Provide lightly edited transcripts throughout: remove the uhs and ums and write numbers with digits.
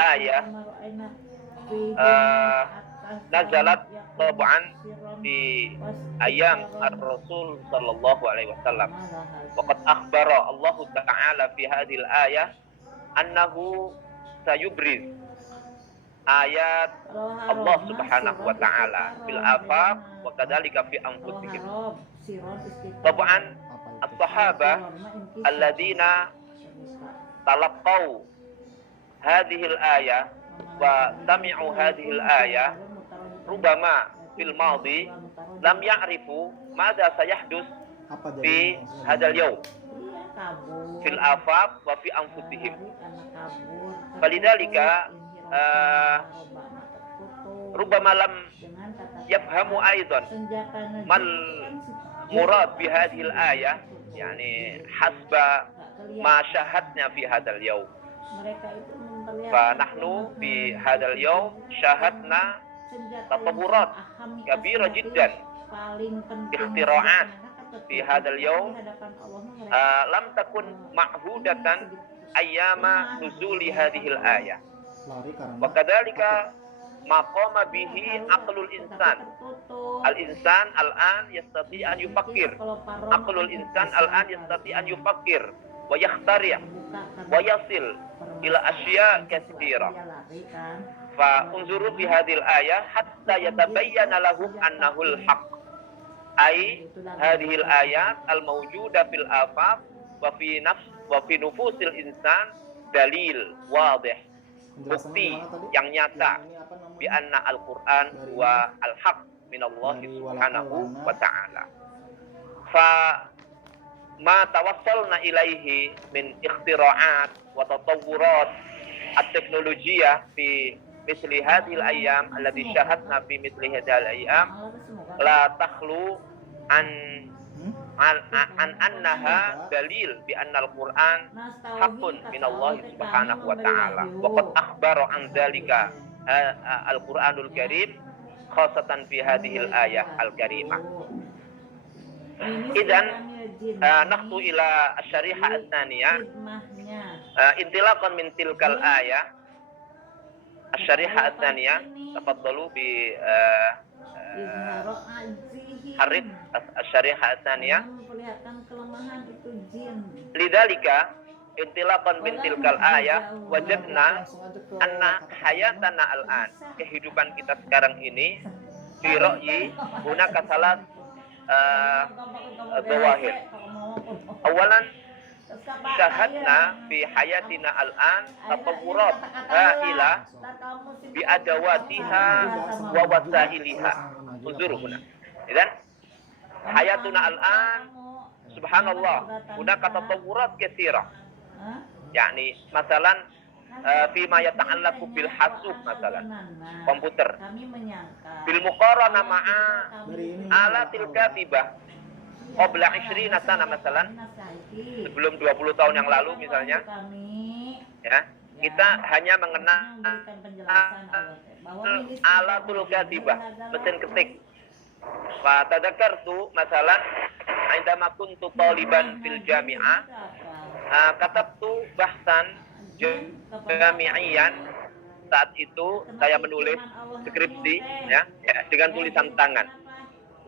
ayah nazalat tab'an di ayam ar-Rasul sallallahu alaihi wasallam. Waqad akhbara Allah Ta'ala fi hadhil ayah annahu sayubriz ayat Allah Subhanahu wa Ta'ala fil afaq wa kadzalika fi anfusihim. Tab'an as-sahabah alladziina talaqqaw hadhil ayah wa sami'u hadhil ayah rubama fil madhi lam ya'rifu madza sayahdus fi hadzal yawm fil afaq wa fi anfusihim. Falidzalika rubama lam yafhamu aidan mal murad bi hadhil ayah yani hasba ma syahadna fi hadzal yawm. Fa nahnu fi hadzal yawm syahadna tatawurat kabira jiddan ikhtira'at fi hadzal yawm lam takun ma'hudatan ayyama nuzuli hadhil ayah. Wa kadzalika maqama bihi aqlul insan. Al insan al-an yastati an yufakkir. Aqlul insan al-an yastati an yufakkir wa yakhtari' wa yasil ila asya' katsira. Fa unzuru fi hadhil ayah hatta yatabayyana lahum annahu al-haq. Ai hadhil ayat al-mawjuda fil afaq wa fi nafs wa fi nufusil insan dalil wadih, bukti yang nyata bi anna al-Qur'an wa al-haq min Allah subhanahu wa ta'ala. Fa ma tawassalna ilaihi min ikhtira'at wa tatawurat at-teknologiyah fi misli hadhil ayyam allati syahadna fi misli hadhil ayyam la takhlu an annaha dalil bi anna al-Qur'an haqqun min Allah subhanahu wa ta'ala. Wa qad akhbara an dzalika al-Qur'anul Karim khasatan fi hadhil ayah al-karimah. Idzan naqtu ila asy-syarihah ats-tsaniyah intilaqan min tilkal ayah asy-syarihah ats-tsaniyah tafaddalu bi harif asy-syarihah ats-tsaniyah lidzalika intilaqan min tilkal ayah wajadna anna hayatana al-an, kehidupan kita sekarang ini fi ra'yi hunaka salat zawahir. Awalan syahadna fi hayatina al-an tatawurat ha'ila bi adawatiha wa wasailiha. Unzuru huna. Idzan hayatuna al-an subhanallah hunaka tatawurat katsira. Yani masalan fima yata'allaqu bil hasub masalan komputer bil muqarana ma'a alatil katibah qabla 20 sana masalan sebelum 20 tahun yang lalu misalnya ya kita hanya mengenal alatul katibah mesin ketik. Fa tadzakartu masalan indama kuntu taliban fil jami'ah katabtu bahsan jami'iyan. Saat itu saya menulis skripsi ya dengan tulisan tangan.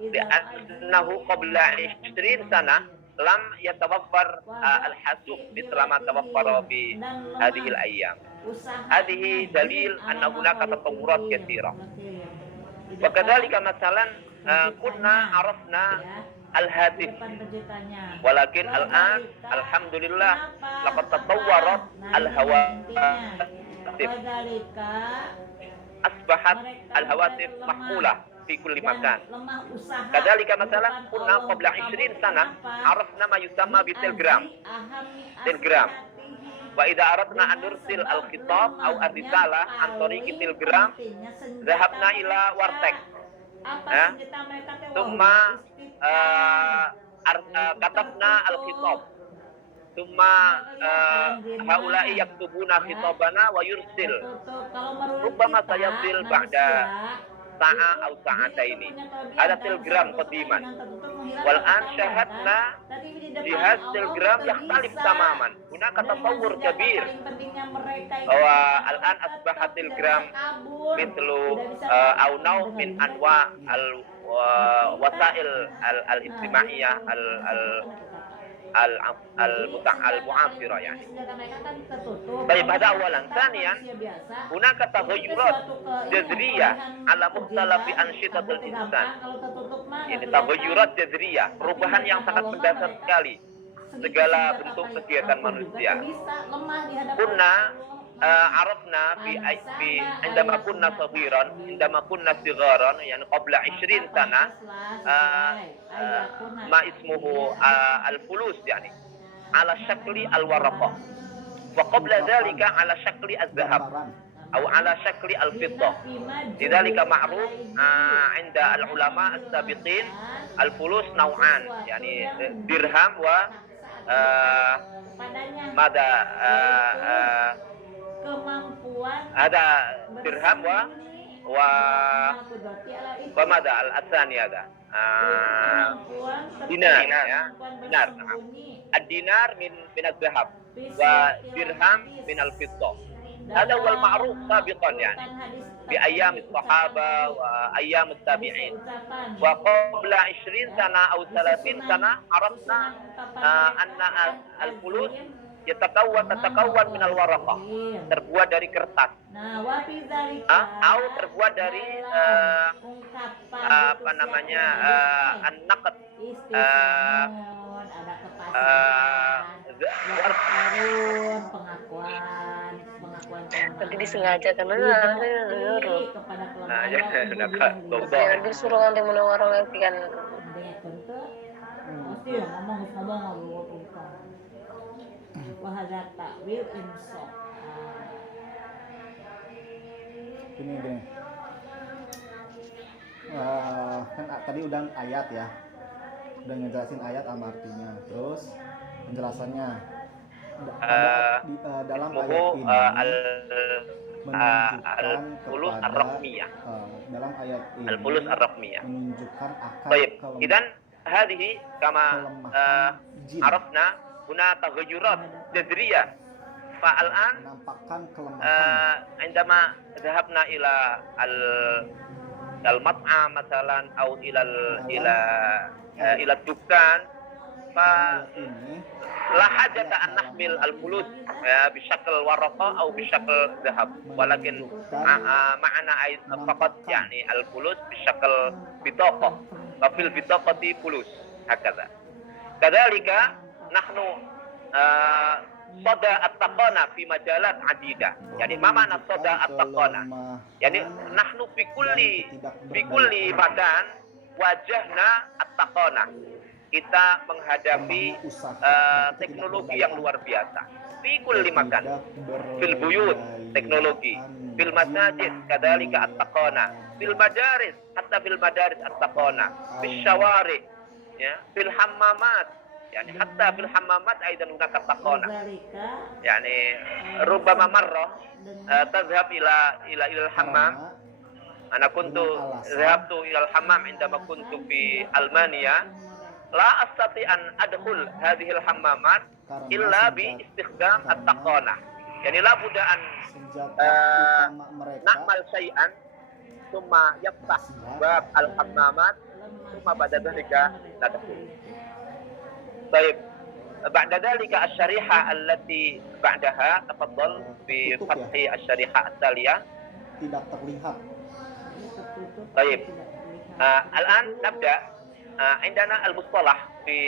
Li'annahu qabla 20 sana lam yatawaffar al-hasub mithla ma tawaffara bi hadhihi al-ayyam. Hadhihi dalil anna hunaka tatawurat katsira. Wa kadzalika masalan kunna arafna al-hatif walakin al-an alhamdulillah laqad tatawwarat al-hawatif asbahat al-hawatif mahmulah fi kulli makan. Kadzalika masalan kunna qabla 20 sana arafna ma yusamma bi telegram wa idza aradna an nursil al-khitab aw ar-risalah an tariqi telegram dhahabna ila warteg. Thumma katabna al-khitab thumma haula'i yaktubuna khitabana wa yursil rubbama sayasil ba'da sa'a atau sa'ataini. Ada telegram qadiman. Wal an syahadna jihaz telegram yakhtalif tamaman. Hunaka tasawwur kabir bahwa al-an asbaha telegram mithlu au naw min anwa al wasail al-ijtimaiyah al-mu'asirah yani. Baik, pada awalan. Thaniyan, hunaka taghayyurat jazriyah ala mukhtalafi anshitatul insan. Ini taghayyurat jazriyah, perubahan yang sangat mendasar sekali segala bentuk kegiatan manusia. Kunna arafna fi indama kunna saghiran, indama kunna sigharan, yani qabla 20 sana ma ismuhu al-fulus yani ala syakli al-waraqah wa qabla dhalika ala syakli az-zahab atau ala syakli al-fiddah. Lidzalika ma'ruf 'inda al-ulama as-sabiqin al-fulus naw'an, yani dirham wa mada ada dirham wa mada al-asani ada dinar ya, dinar. Ad-dinar min az-zahab wa dirham min al-fiddah. Hada wal ma'ruf sabiqan yani bi ayyam as-sahaba wa ayyam as-tabi'in. Wa qabla 20 sana atau 30 sana arafna anna al-fulus yatakawwan min al-waraqah, terbuat dari kertas. Atau terbuat dari apa namanya an-naqd, nanti disengaja karena disuruh nanti menawar orang kan wahada ta'wil insaf. Ini deh. Kan tadi udah ayat ya. Udah ngejelasin ayat sama artinya. Terus penjelasannya dalam ayat ini menunjukkan al-fulus ar-raqmiyah. Dalam ayat ini al-fulus ar-raqmiyah menunjukkan akan kelemahan. Idan hadhihi kama arafna huna taghayyurat jazriyah. Fa al-an menampakkan kelemahan. Indama dhahabna ila al-mat'am masalan atau ila dukkan fa la hajata an nahmil al-fulus bisyakl waraqa atau bisyakl dhahab, walakin ma'ana faqat yani al-fulus bisyakl bitaqah wa fil bitaqati fulus hakadha. Kadzalika nahnu soda at-taqana fi majalat adidah. Yani ma makna soda at-taqana? Yani nahnu fi kulli badan wajahna at-taqana. Kita menghadapi teknologi yang luar biasa. Fi kulli makan. Fil buyut teknologi, fil masajid kadzalika at-taqana, fil madaris hatta fil madaris at-taqana, fil syawari ya, fil hammamat yani hatta fil hammamat aidan hunaka taqana. Yani rubbama marrah tadhhab ila al-hammam. Ana kuntu dhahabtu ila al-hammam indama kuntu fi Almania. La astati an adkhul hadhihi al-hammamat illa bi istikhdam at-taqana. Yani la budda an na'mal syai'an thumma yaftah bab al-hammamat thumma ba'da dhalika nadkhul. طيب بعد ذلك الشريحة التي بعدها تفضل بفتح الشريحة التالية. Tidak terlihat. طيب الآن نبدأ. عندنا المصطلح في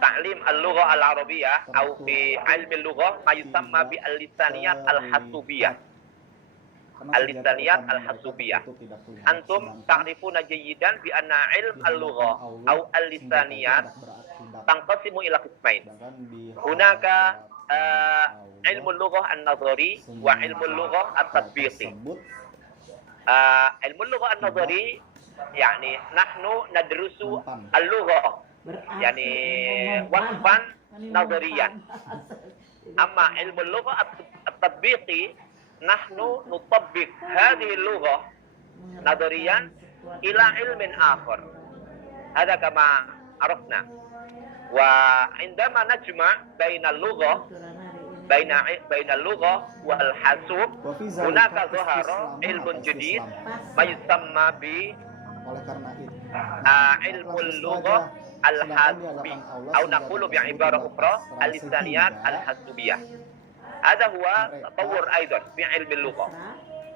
تعليم اللغة العربية أو في علم اللغة ما يسمى باللسانيات الحاسوبية. اللسانيات الحاسوبية. أنتم تعرفون جيدا بأن علم اللغة أو اللسانيات تنقسم إلى قسمين. هناك علم اللغة النظري وعلم اللغة التطبيقي. علم اللغة النظري يعني نحن ندرس اللغة يعني وصفا نظريا. أما علم اللغة التطبيقي نحن نطبق هذه اللغة nadariyan ila ilmin akhar. Hada kama arafna. Wa indama najma' bainal lughah bainal lughah wal hasub hunaka dhahara ilmun jadid ma yusamma bi oleh karena itu ilmul lughah al-hasbi atau naqulu bi ibarah ukhra al-lisaniyat al-hasbiyah. Hadha huwa tatawwur aidan fi ilmi lughah.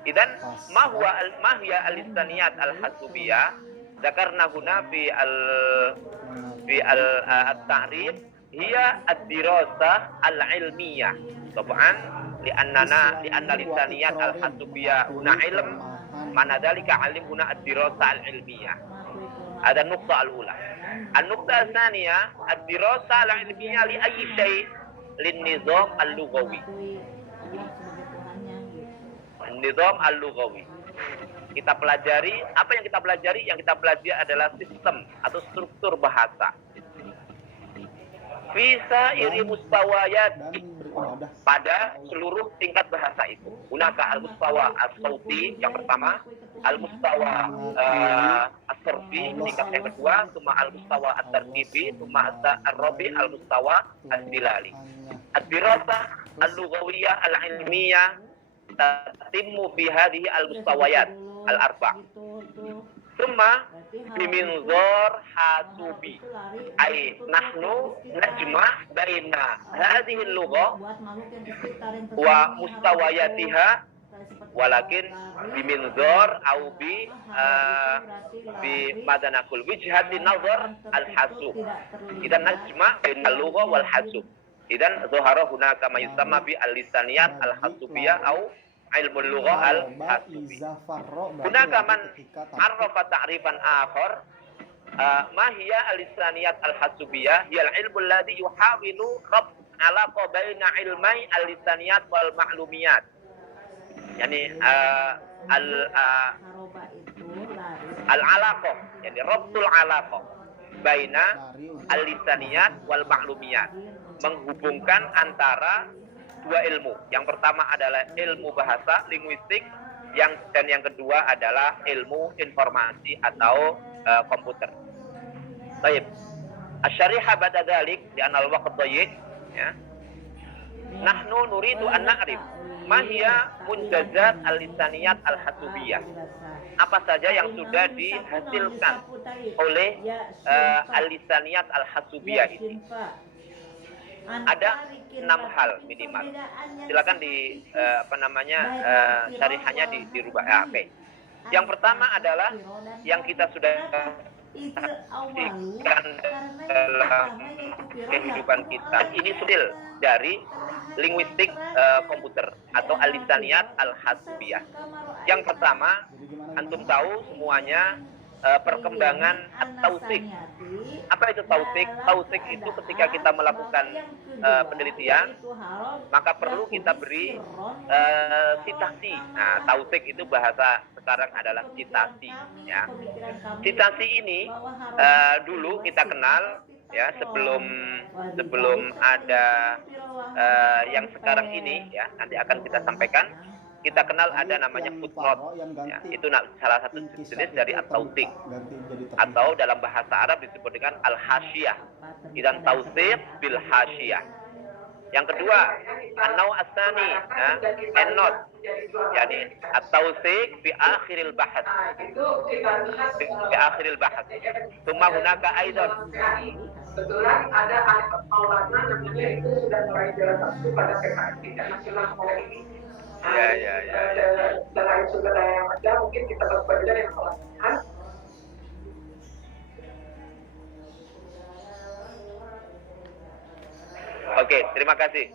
Idzan ma hiya al-lisaniyat al-hasbiyah? Dzakarna huna fi at-ta'rif hiya ad-dirasah al-ilmiyah. Tab'an li'anna lisaniyat al-hasbiyah huna ilm mana dzalika alim huna ad-dirasah al-ilmiyah. Ada nuqta al-ula. An-nuqta ats-tsaniyah ad-dirasah al-ilmiyah li ayyi syai' lin-nizam al-lughawi. Nizam al-lughawi. Kita pelajari, apa yang kita pelajari? Yang kita pelajari adalah sistem atau struktur bahasa. Bisa iri mustawayat pada seluruh tingkat bahasa itu. Hunaka al-mustawa as-sauti yang pertama, al-mustawa as-sarfi tingkat yang kedua, summa al-mustawa at-tartibi, summa ar-rabi al-mustawa as-dilali. Ad-dirasah al-lughawiyah al-ilmiyah tatimmu fi hadhihi al-mustawayat al-arba'. Summa biminzar hasubi ay nahnu najma' baina hadhihi al-lughah wa mustawayatiha walakin biminzar au bi madanakul wijhati nazar al-hasub. Idan najma' baina al-lughah wal hasub. Idan dhahara hunaka ma yusamma bi al-lisaniyat al-hasubiyah au ilmul lughah al-hasubiyah. Hunaka man arrafa ta'rifan akhar ma hiya al-lisaniyat al-hasubiyah hiya al-ilmu alladhi yuhawilu rabb alaqa baina ilmai al-lisaniyat wal ma'lumiyat. Yani al-alaqah, yani rabtul alaqah baina al-lisaniyat wal ma'lumiyat, menghubungkan antara dua ilmu. Yang pertama adalah ilmu bahasa, linguistik, dan yang kedua adalah ilmu informasi atau komputer. Baik. Asy-syarihah ba'da dzalik di anal waqt dhayyik ya. Nahnu nuridu an na'rif ma hiya munjazat al-lisaniyat al-hasubiyah. Apa saja yang sudah dihasilkan oleh al-lisaniyat al-hasubiyah ini? Ada 6 hal minimal. Silakan di syarihannya dirubah. Oke. Yang pertama adalah yang kita sudah saksikan dalam kehidupan kita. Ini skill dari linguistik komputer atau al-lisaniyat al-hasbiyah. Yang pertama, antum tahu semuanya perkembangan at-tawsik. Apa itu tawsik? Tawsik itu ketika kita melakukan penelitian, maka perlu kita beri citasi. Nah, tawsik itu bahasa sekarang adalah citasi. Ya. Citasi ini dulu kita kenal ya sebelum ada yang sekarang ini ya, nanti akan kita sampaikan. Kita kenal ada namanya footnote ya, itu salah satu jenis dari at-tawsik atau dalam bahasa Arab disebut dengan al-hasyiyah. Idan tawsik bil hasyiyah. Yang kedua, an-naw' ats-tsani ya, endnote. Yani at-tawsik fi akhiril bahats. Fi akhiril bahats. Tsumma hunaka aidan. Kebetulan ada Maulana namanya itu sudah mulai jalan satu pada PKS tidak nasional sekolah ini. Ya. Dengan sumber daya yang ada, mungkin kita berbeda yang melakukan. Oke, terima kasih.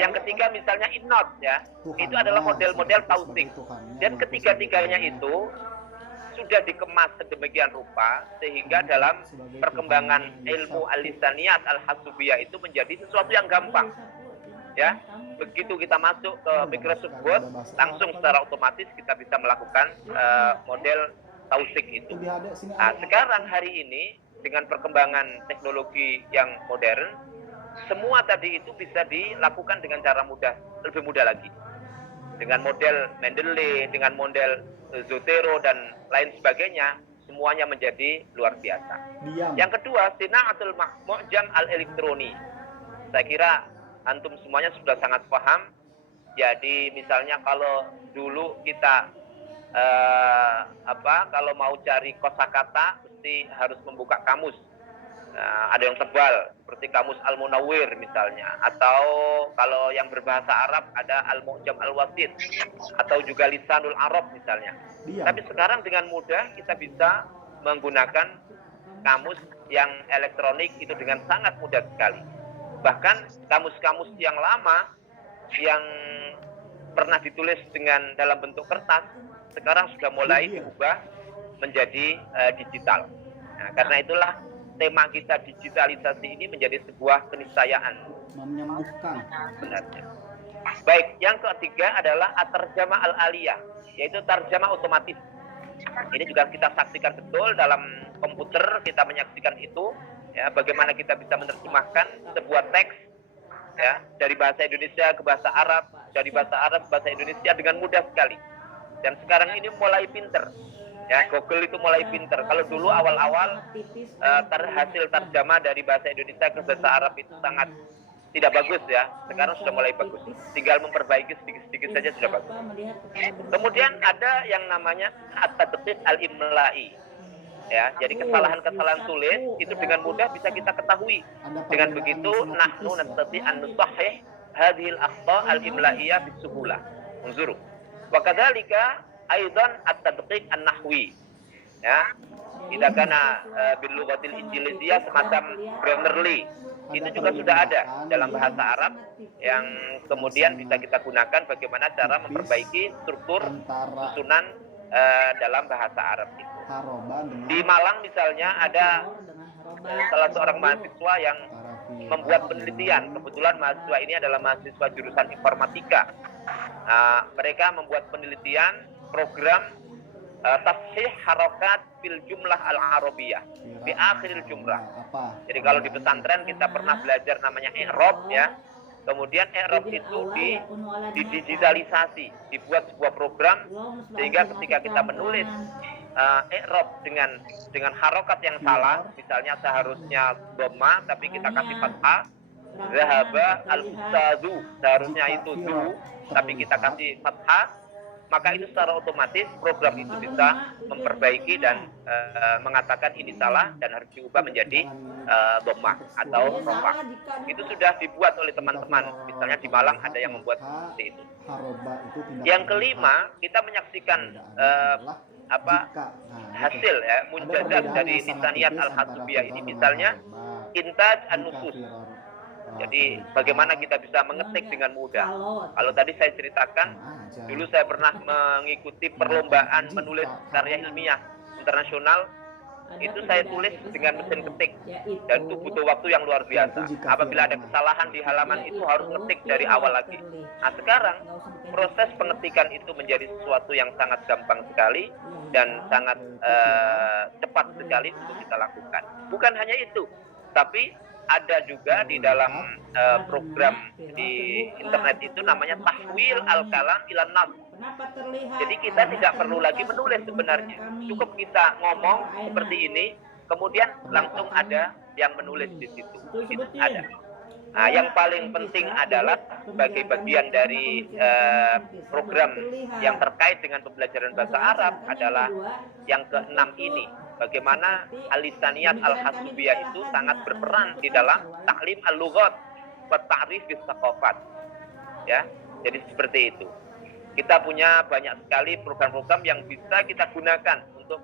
Yang ketiga misalnya innot ya, itu adalah model-model tawsik. Dan ketiga-tiganya itu sudah dikemas sedemikian rupa sehingga dalam perkembangan ilmu al-lisaniyat al-hasubiyah itu menjadi sesuatu yang gampang. Ya, begitu kita masuk ke Microsoft Word, langsung secara otomatis kita bisa melakukan model tawsik itu. Nah, sekarang hari ini dengan perkembangan teknologi yang modern, semua tadi itu bisa dilakukan dengan cara mudah, lebih mudah lagi. dengan model Mendeley, dengan model Zotero dan lain sebagainya, semuanya menjadi luar biasa. Yang kedua, Sina'atul Mu'jam al-Elektroni. Saya kira antum semuanya sudah sangat paham. Jadi misalnya kalau dulu kita kalau mau cari kosakata mesti harus membuka kamus. Ada yang tebal seperti kamus Al-Munawwir misalnya, atau kalau yang berbahasa Arab ada Al-Mu'jam Al-Wasit, atau juga Lisanul Arab misalnya. Tapi sekarang dengan mudah kita bisa menggunakan kamus yang elektronik itu dengan sangat mudah sekali. Bahkan kamus-kamus yang lama yang pernah ditulis dengan dalam bentuk kertas sekarang sudah mulai diubah menjadi digital. Nah, karena itulah tema kita digitalisasi ini menjadi sebuah keniscayaan. Menyembuhkan. Benarnya. Baik, yang ketiga adalah at-tarjamah al-aliyah, yaitu tarjamah otomatis. Ini juga kita saksikan betul dalam komputer, kita menyaksikan itu, ya, bagaimana kita bisa menerjemahkan sebuah teks, ya, dari bahasa Indonesia ke bahasa Arab, dari bahasa Arab ke bahasa Indonesia dengan mudah sekali. Dan sekarang ini mulai pinter. Ya, Google itu mulai pinter. Kalau dulu awal-awal hasil tarjamah dari bahasa Indonesia ke bahasa Arab itu sangat tidak bagus ya. Sekarang sudah mulai bagus. Tinggal memperbaiki sedikit-sedikit saja sudah bagus. Kemudian ada yang namanya at-tadqiq al-imla'i. Ya, jadi kesalahan-kesalahan tulis itu dengan mudah bisa kita ketahui. Dengan begitu nahnu nastati an nusahih hadhil akhta al-imla'iyah bisuhulah. Unzuru. Wa kadzalika aidan at-tadqiq an-nahwi. Ya. Tidak karena bil lughatil injiliziyah semacam Grammarly. Itu juga sudah ada dalam bahasa Arab yang kemudian bisa kita gunakan bagaimana cara memperbaiki struktur susunan dalam bahasa Arab itu. Di Malang misalnya ada salah seorang mahasiswa yang membuat penelitian. Kebetulan mahasiswa ini adalah mahasiswa jurusan informatika. Mereka membuat penelitian program tashih harakat fil jumlah al-arabiyah di akhiril jumlah. Jadi kalau di pesantren kita pernah belajar namanya i'rab ya. Kemudian i'rab itu didigitalisasi, dibuat sebuah program sehingga ketika kita menulis i'rab dengan harokat yang salah, misalnya seharusnya dhamma tapi kita kasih fathah, zahaba al-ustadzu seharusnya itu du tapi kita kasih fathah, maka itu secara otomatis program itu bisa memperbaiki dan mengatakan ini salah dan harus diubah menjadi dhammah atau rofah. Itu sudah dibuat oleh teman-teman. Misalnya di Malang ada yang membuat seperti itu. Yang kelima, kita menyaksikan hasil ya munjazat dari Lisaniyat al-Hasubiyah ini, misalnya intaj an-nusus. Jadi bagaimana kita bisa mengetik dengan mudah. Kalau tadi saya ceritakan, dulu saya pernah mengikuti perlombaan menulis karya ilmiah internasional. Itu saya tulis dengan mesin ketik. Dan itu butuh waktu yang luar biasa. Apabila ada kesalahan di halaman itu harus ngetik dari awal lagi. Nah sekarang proses pengetikan itu menjadi sesuatu yang sangat gampang sekali dan sangat cepat sekali untuk kita lakukan. Bukan hanya itu, tapi ada juga di dalam program di internet itu namanya tahwil al-kalam ila nas. Jadi kita tidak perlu lagi menulis sebenarnya. Cukup kita ngomong seperti ini, kemudian langsung ada yang menulis di situ. Itu ada. Nah, yang paling penting adalah sebagai bagian dari program yang terkait dengan pembelajaran bahasa Arab adalah yang keenam ini. Bagaimana Al-Lisaniyat Al-Hasubiyah itu sangat berperan di dalam taklim al-lughat wa ta'rif bis-saqafat. Ya, jadi seperti itu. Kita punya banyak sekali program-program yang bisa kita gunakan untuk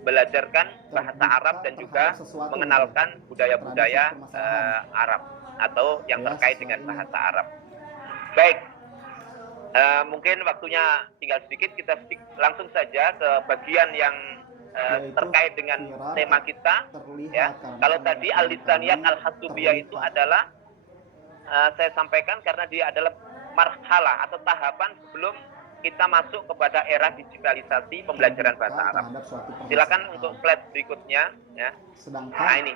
belajarkan bahasa Arab dan juga mengenalkan budaya-budaya Arab atau yang terkait dengan bahasa Arab. Baik, mungkin waktunya tinggal sedikit, kita langsung saja ke bagian yang terkait dengan tema kita. Ya, kalau tadi Al-Lisaniyat Al-Hasubiyah itu adalah saya sampaikan karena dia adalah marhalah atau tahapan sebelum kita masuk kepada era digitalisasi pembelajaran bahasa Arab. Silakan untuk slide berikutnya. Ya. Nah ini,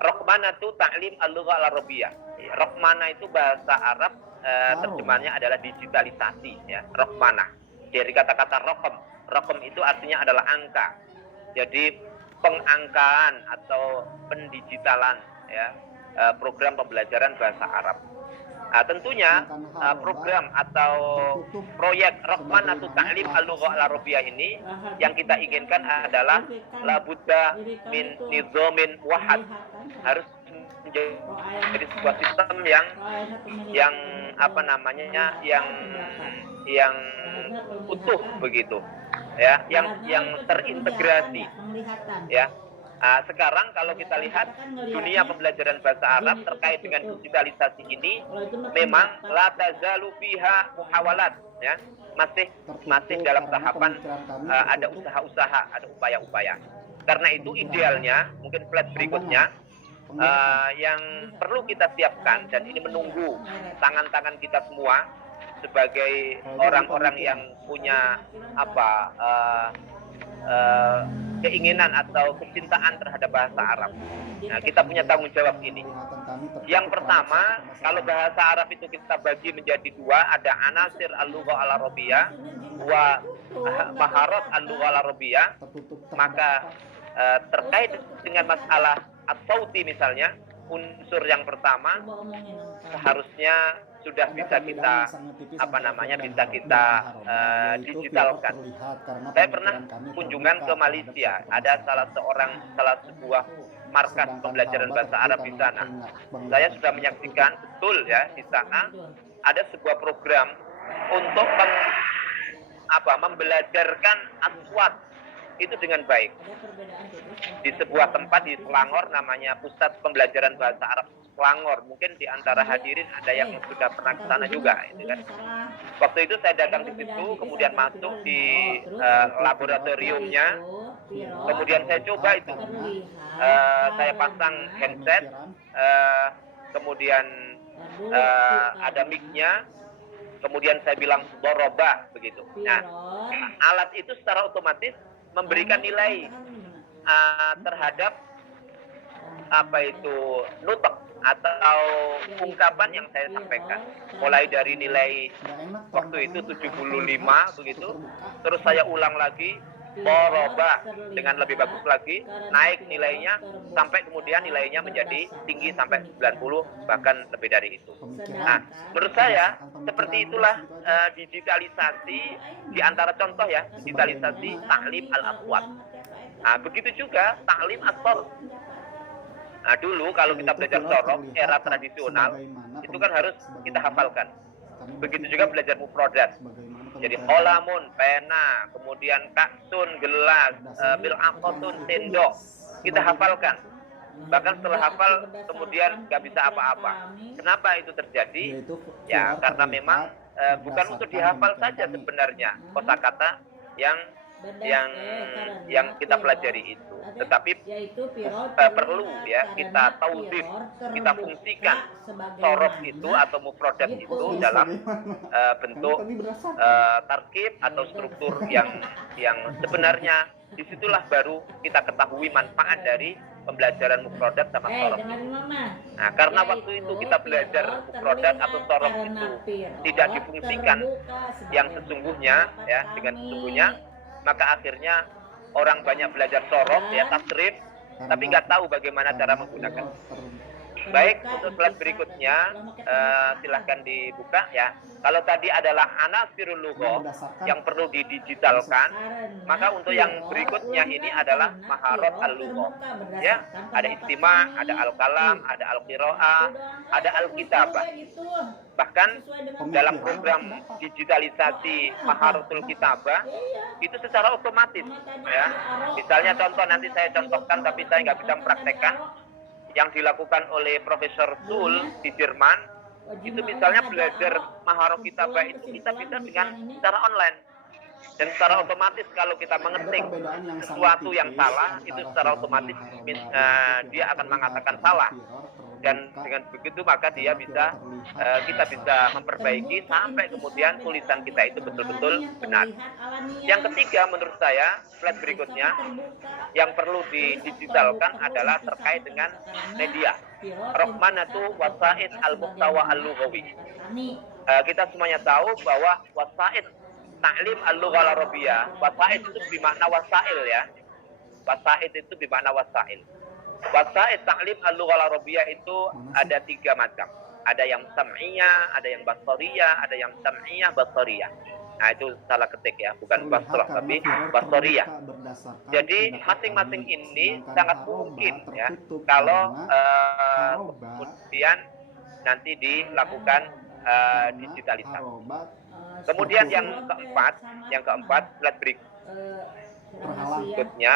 Raqmanatu Ta'lim Al-Lughah Al-Arabiyyah. Raqmana itu bahasa Arab terjemahannya adalah digitalisasi, ya, rokmanah. Dari kata-kata rokom, rokom itu artinya adalah angka. Jadi pengangkaan atau pendigitalan, ya, program pembelajaran bahasa Arab. Nah, tentunya program atau proyek Rokmanatu Ta'lim Al-Lughah Al-Arabiyyah ini yang kita inginkan adalah la budda min nizamin wahad, harus menjadi sebuah sistem yang apa namanya yang utuh begitu, ya, yang terintegrasi, ya. Nah, sekarang kalau kita lihat dunia pembelajaran bahasa Arab terkait dengan digitalisasi ini memang la tazalu fiha muhawalat, ya, masih dalam tahapan ada usaha-usaha, ada upaya-upaya. Karena itu idealnya mungkin slide berikutnya yang perlu kita siapkan, dan ini menunggu tangan-tangan kita semua sebagai orang-orang yang punya keinginan atau kecintaan terhadap bahasa Arab. Nah, kita punya tanggung jawab ini. Yang pertama, kalau bahasa Arab itu kita bagi menjadi dua, ada anasir al-lughah al-arabiyyah wa maharat al-lughah al-arabiyyah. Maka terkait dengan masalah as-sauti misalnya, unsur yang pertama seharusnya sudah bisa kita bisa kita digitalkan. Saya pernah kunjungan ke Malaysia, ada salah sebuah markas pembelajaran bahasa Arab di sana. Saya sudah menyaksikan betul, ya, di sana ada sebuah program untuk membelajarkan aswat itu dengan baik. Di sebuah tempat di Selangor namanya Pusat Pembelajaran Bahasa Arab Selangor. Mungkin di antara hadirin ada yang sudah pernah ke sana juga, itu kan. Waktu itu saya datang di situ, kemudian masuk di laboratoriumnya, kemudian saya coba itu, saya pasang headset, kemudian ada mic-nya, kemudian saya bilang doroba begitu. Nah, alat itu secara otomatis memberikan nilai terhadap nutuk atau ungkapan yang saya sampaikan, mulai dari nilai waktu itu 75 begitu, terus saya ulang lagi boroba dengan lebih bagus lagi, naik nilainya sampai kemudian nilainya menjadi tinggi sampai 90 bahkan lebih dari itu. Nah, menurut saya seperti itulah digitalisasi di antara contoh, ya, digitalisasi taklim al-aswat. Nah, begitu juga taklim as-sorf. Nah, dulu kalau kita belajar sorok era tradisional itu kan harus kita hafalkan. Begitu juga belajar mufrodat. Jadi holamun, pena, kemudian kaksun, gelas, bil'aqotun, sendok. Kita hafalkan. Bahkan setelah hafal kemudian nggak bisa apa-apa. Kenapa itu terjadi? Ya, karena memang bukan untuk dihafal saja sebenarnya kosakata yang kita pelajari itu, tetapi perlu, ya, kita tauzif, kita fungsikan sorof itu atau mufrodat itu dalam bentuk tarkib atau struktur yang sebenarnya disitulah baru kita ketahui manfaat dari pembelajaran mufrodat sama sorof. Nah, karena waktu itu kita belajar mufrodat atau sorof itu tidak difungsikan yang sesungguhnya, ya, dengan sesungguhnya, maka akhirnya orang banyak belajar sorof, ya, tasrif, tapi nggak tahu bagaimana cara menggunakan. Baik, untuk slide berikutnya silahkan dibuka, ya. Kalau tadi adalah anasirul lughah yang perlu didigitalkan, maka untuk yang berikutnya ini adalah maharat al-lughah. Ya, ada istima, ada al-kalam, ada al-qiraah, ada al-kitabah. Bahkan dalam program digitalisasi maharatul kitabah itu secara otomatis, ya. Misalnya contoh, nanti saya contohkan tapi saya nggak bisa mempraktekkan yang dilakukan oleh Profesor Sul di Jerman. Itu misalnya belajar maharah kitabah itu kita bisa dengan secara online, dan secara otomatis kalau kita mengetik sesuatu yang salah itu secara otomatis dia akan mengatakan salah, dan dengan begitu maka dia bisa kita bisa memperbaiki sampai kemudian tulisan kita itu betul-betul benar. Yang ketiga menurut saya, slide berikutnya, yang perlu didigitalkan adalah terkait dengan media. Rokmanatu wasaid al-muhtawa al-lughawi. kita semuanya tahu bahwa wasaid ta'lim al-lughah al-arabiyah, wasaid itu bermakna wasail ya. Wasaid itu bermakna wasail. Wasaid ta'lim al-lughah al-arabiyah itu ada 3 macam. Ada yang sam'iyah, ada yang basariyah, ada yang sam'iyah, basariyah. Nah, itu salah ketik ya, bukan basrah tapi basariyah. Jadi masing-masing ini sangat mungkin ya kalau kemudian nanti dilakukan digitalisasi. Kemudian yang keempat slide berikutnya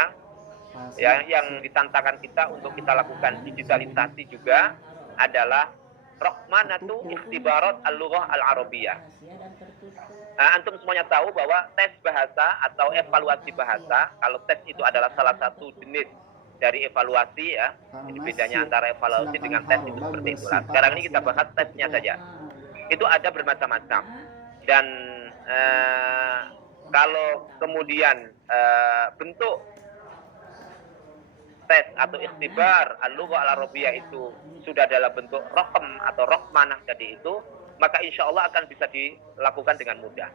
ya, yang ditantangkan kita untuk kita lakukan digitalisasi juga adalah Raqmanatu Ikhtibarat Al-Lughah Al-Arabiyah. Nah, antum semuanya tahu bahwa tes bahasa atau evaluasi bahasa, kalau tes itu adalah salah satu jenis dari evaluasi ya. Ini bedanya antara evaluasi dengan tes itu seperti itu. Nah, sekarang ini kita bahas tesnya saja. Itu ada bermacam-macam. Dan kalau kemudian bentuk tes atau ikhtibar al-lughah al-arabiyah itu sudah dalam bentuk raqam atau raqmanah tadi itu, maka insya Allah akan bisa dilakukan dengan mudah.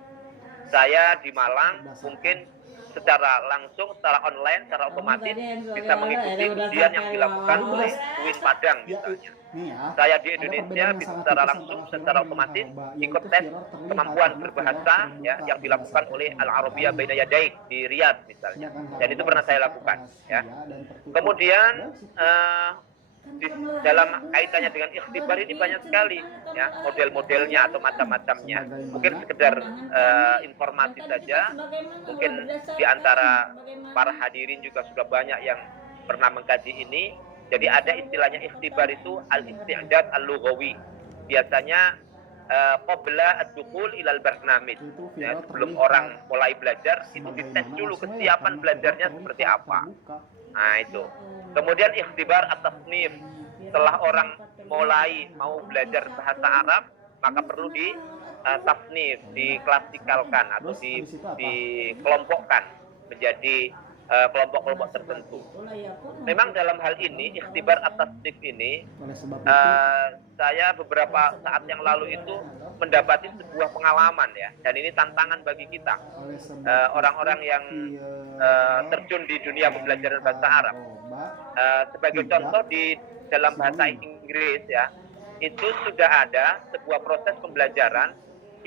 Saya di Malang mungkin secara langsung, secara online, secara otomatis bisa mengikuti ujian yang dilakukan oleh UIN Padang misalnya. Saya di Indonesia bisa secara langsung, secara otomatis ikut tes kemampuan berbahasa ya, yang dilakukan oleh Al-Arabiyah Baina Yadaik di Riyadh misalnya. Dan itu pernah saya lakukan ya. Kemudian di dalam kaitannya dengan ikhtibar ini banyak sekali ya model-modelnya atau macam-macamnya. Mungkin sekedar informasi saja, mungkin di antara para hadirin juga sudah banyak yang pernah mengkaji ini. Jadi ada istilahnya ikhtibar itu al-isti'dad al-lughawi. Biasanya qabla ad-dukhul ilal barnamij. Ya, sebelum orang mulai belajar itu dites dulu kesiapan belajarnya seperti apa. Nah, itu. Kemudian ikhtibar at-tasnif. Setelah orang mulai mau belajar bahasa Arab, maka perlu di tasnif, diklasikalkan atau dikelompokkan menjadi kelompok-kelompok tertentu. Memang dalam hal ini ikhtibar at-tasnif ini saya beberapa saat yang lalu itu mendapati sebuah pengalaman ya, dan ini tantangan bagi kita orang-orang yang terjun di dunia pembelajaran bahasa Arab. Sebagai contoh di dalam bahasa Inggris ya, itu sudah ada sebuah proses pembelajaran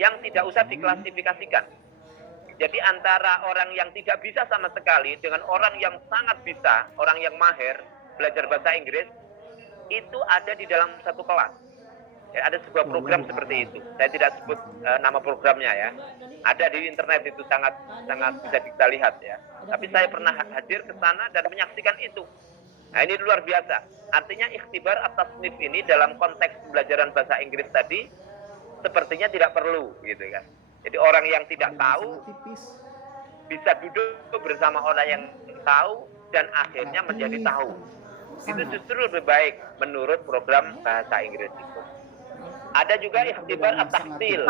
yang tidak usah diklasifikasikan. Jadi antara orang yang tidak bisa sama sekali dengan orang yang sangat bisa, orang yang mahir belajar bahasa Inggris, itu ada di dalam satu kelas. Ya, ada sebuah program seperti itu. Saya tidak sebut nama programnya ya. Ada di internet, itu sangat bisa kita lihat ya. Tapi saya pernah hadir ke sana dan menyaksikan itu. Nah, ini luar biasa. Artinya ikhtibar at-tasnif ini dalam konteks pembelajaran bahasa Inggris tadi sepertinya tidak perlu gitu kan. Jadi orang yang tidak tahu bisa duduk bersama orang yang tahu dan akhirnya menjadi tahu. Itu justru lebih baik menurut program bahasa Inggris itu. Ada juga ikhtibar at-tahsil.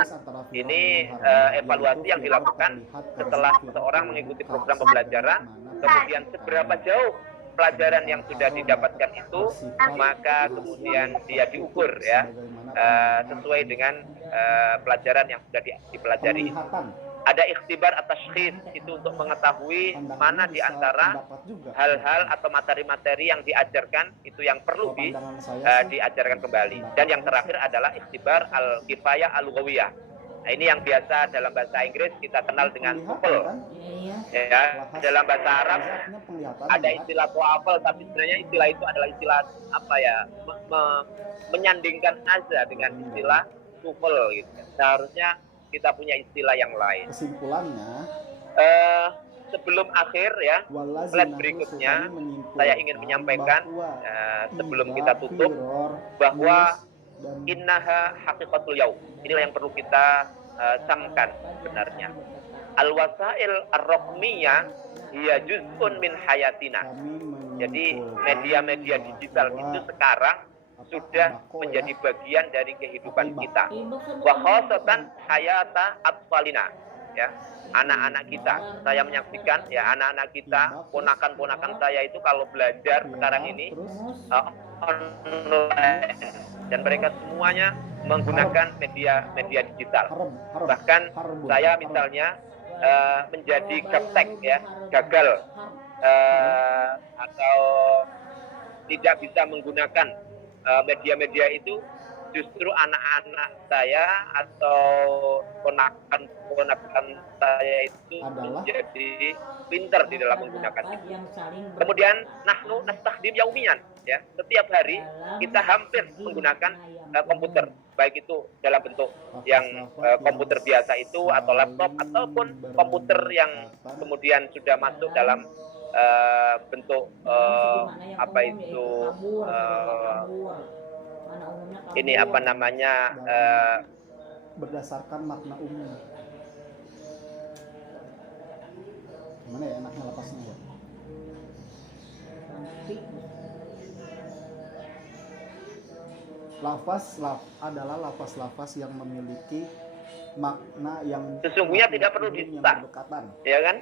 Ini evaluasi yang dilakukan setelah seseorang mengikuti program pembelajaran, kemudian seberapa jauh pelajaran yang sudah didapatkan itu, maka kemudian dia diukur ya sesuai dengan pelajaran yang sudah dipelajari. Ada ikhtibar at-tashkhis, itu untuk mengetahui mana di antara hal-hal atau materi-materi yang diajarkan itu yang perlu diajarkan kembali. Dan yang terakhir adalah ikhtibar al-kifayah al-lughawiyah. Nah, ini yang biasa dalam bahasa Inggris kita kenal dengan TOEFL. Ya, dalam bahasa Arab ada istilah TOEFL, tapi sebenarnya istilah itu adalah istilah apa ya? Menyandingkan aja dengan istilah TOEFL gitu. Seharusnya kita punya istilah yang lain. Kesimpulannya, sebelum akhir ya, slide berikutnya saya ingin menyampaikan sebelum kita tutup bahwa innaha haqiqatul yaum. Inilah yang perlu kita camkan sebenarnya. Al-wasail ar-raqmiyah hiya juz'un min hayatina. Jadi media-media digital itu sekarang sudah menjadi bagian dari kehidupan kita. Wa khasatan hayata atfalina. Ya, anak-anak kita. Saya menyaksikan ya anak-anak kita, ponakan-ponakan saya itu kalau belajar sekarang ini online, dan mereka semuanya menggunakan media digital. Bahkan saya misalnya menjadi gaptek ya, gagal atau tidak bisa menggunakan media-media itu, justru anak-anak saya atau ponakan saya itu menjadi pinter di dalam menggunakan itu. Kemudian nahnu nastakhdim yaumiyan ya, setiap hari kita hampir menggunakan komputer, baik itu dalam bentuk yang komputer biasa itu atau laptop ataupun komputer yang kemudian sudah masuk dalam bentuk apa itu ini apa namanya berdasarkan makna umum. Gimana ya enaknya lepasnya ya? Lafaz adalah lafaz-lafaz yang memiliki makna yang sesungguhnya tidak perlu disah, ya kan?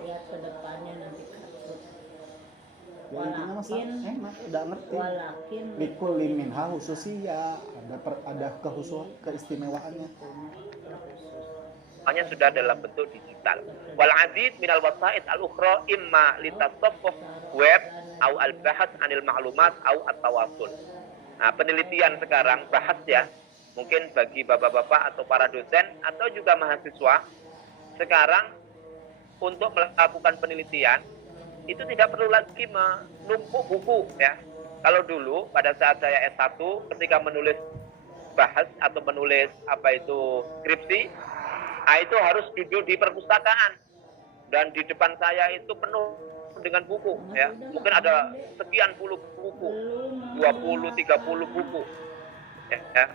Lihat ke depannya nanti katut. Ya, intinya masa enak udah ngerti. Walakin Likul liminha khususiyah, ada keistimewaannya. Hanya sudah dalam bentuk digital. Wal adid minal wasa'id al-ukhra imma litasaffuh web au al-bahats anil ma'lumat au at-tawassul. Nah, penelitian sekarang bahas ya, mungkin bagi bapak-bapak atau para dosen atau juga mahasiswa sekarang untuk melakukan penelitian itu tidak perlu lagi menumpuk buku ya. Kalau dulu pada saat saya S1 ketika menulis bahas atau menulis apa itu skripsi, itu harus duduk di perpustakaan dan di depan saya itu penuh dengan buku ya. Mungkin ada sekian puluh buku, 20, 30 buku ya.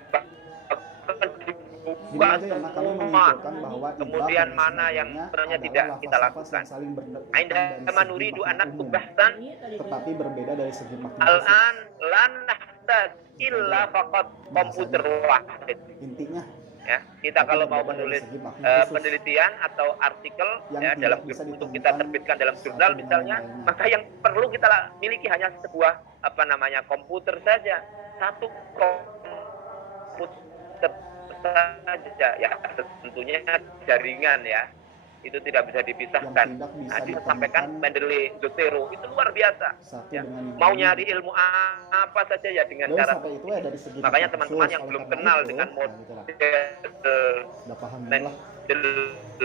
Buka semua, kemudian mana yang sebenarnya tidak kita lakukan. Indama nuridu anak bahsan, tetapi berbeda dari segi makna. Al-an lan nahtaj illa faqat komputer wahid. Intinya ya, kita kalau mau menulis penelitian atau artikel ya dalam untuk kita terbitkan dalam jurnal misalnya, maka yang perlu kita miliki hanya sebuah apa namanya komputer saja, satu komputer saja ya, tentunya jaringan ya itu tidak bisa dipisahkan. Nah, disampaikan Mendeley Zotero itu luar biasa ya. Mau nyari ilmu apa saja ya dengan cara itu ya, makanya teman-teman yang belum kenal dengan model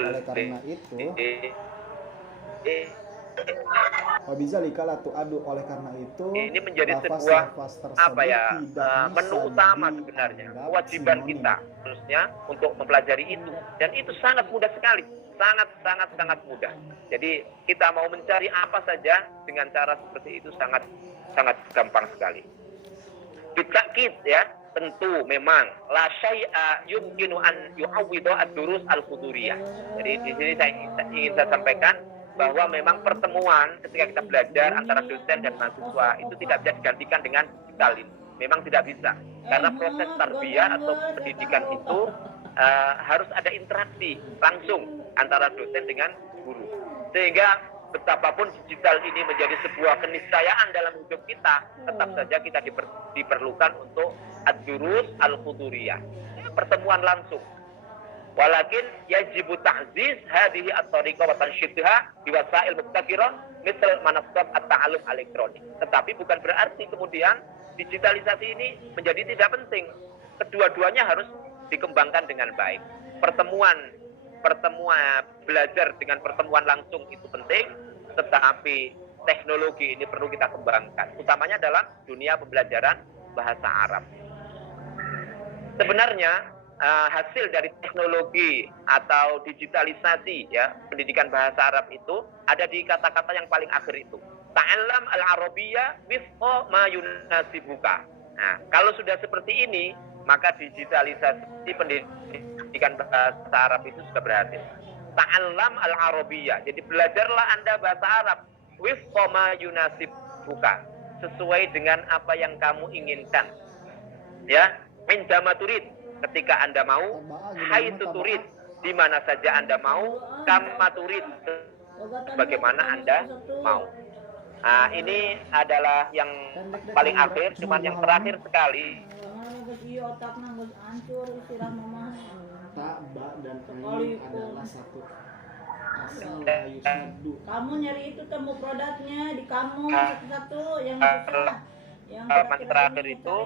oleh karena itu oleh karena itu ini menjadi sebuah apa ya menu utama sebenarnya, kewajiban kita harusnya untuk mempelajari itu, dan itu sangat mudah sekali, sangat mudah. Jadi kita mau mencari apa saja dengan cara seperti itu sangat gampang sekali. Bitakid ya, tentu memang la syai'a yumkinu an yu'awwidha ad-durus al-huduriyah. Jadi di sini saya ingin sampaikan bahwa memang pertemuan ketika kita belajar antara dosen dan mahasiswa itu tidak bisa digantikan dengan digital ini. Memang tidak bisa. Karena proses tarbiyah atau pendidikan itu harus ada interaksi langsung antara dosen dengan guru. Sehingga betapapun digital ini menjadi sebuah keniscayaan dalam hidup kita, tetap saja kita diperlukan untuk ad-durus al-huduriyah. Pertemuan langsung. Walakin yajibu ta'ziz hadhihi at-tariqah wa tansyidha bi wasail mubtakirah misal manasab at-ta'allum elektronik. Tetapi bukan berarti kemudian digitalisasi ini menjadi tidak penting. Kedua-duanya harus dikembangkan dengan baik. Pertemuan belajar dengan pertemuan langsung itu penting, tetapi teknologi ini perlu kita kembangkan, utamanya dalam dunia pembelajaran bahasa Arab. Sebenarnya hasil dari teknologi atau digitalisasi ya pendidikan bahasa Arab itu ada di kata-kata yang paling akhir itu. Ta'allam al-arabiyyah wifqa ma yunasibuka. Nah, kalau sudah seperti ini, maka digitalisasi pendidikan bahasa Arab itu sudah berhasil. Ta'allam al-arabiyyah. Jadi belajarlah Anda bahasa Arab wifqa ma yunasibuka, sesuai dengan apa yang kamu inginkan. Ya, indama turid, ketika Anda mau, haitsu turid, di mana saja Anda mau, kama turid, bagaimana Anda mau. Nah, ini adalah yang paling akhir, cuman yang terakhir sekali. Iya otaknya nggak hancur istilah mama. Ta, ba, dan ain adalah satu asal yusnadu. Kamu nyari itu temu produknya di kamus satu-satu yang susah. Yang Terakhir itu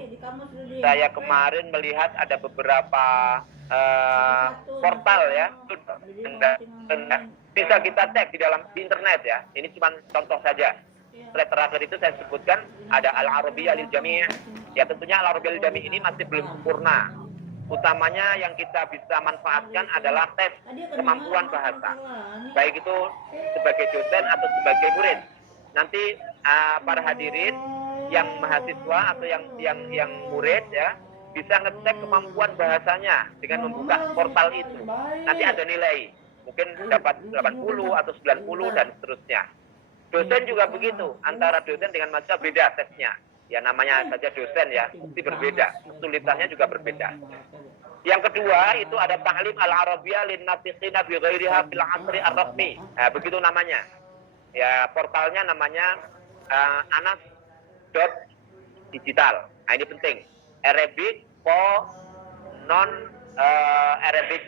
saya kemarin melihat ada beberapa portal ya, bisa kita cek di internet ya. Ini cuma contoh saja. Slide terakhir itu saya sebutkan ada Al-Arabiyyah lil Jami'. Ya tentunya Al-Arabiyyah lil Jami' ini masih belum sempurna. Utamanya yang kita bisa manfaatkan adalah tes kemampuan bahasa, baik itu sebagai dosen atau sebagai murid. Nanti para hadirin yang mahasiswa atau yang murid ya bisa ngecek kemampuan bahasanya dengan membuka portal itu. Nanti ada nilai, mungkin dapat 80 atau 90 dan seterusnya. Dosen juga begitu, antara dosen dengan mahasiswa beda tesnya. Ya namanya saja dosen ya, mesti berbeda, kesulitannya juga berbeda. Yang kedua itu ada ta'lim al-arabiyyah lin-natiqina bi ghairiha fil 'asri ar-rasmi. Nah, begitu namanya. Ya portalnya namanya anas.digital. Nah, ini penting. Arabic for non Arabic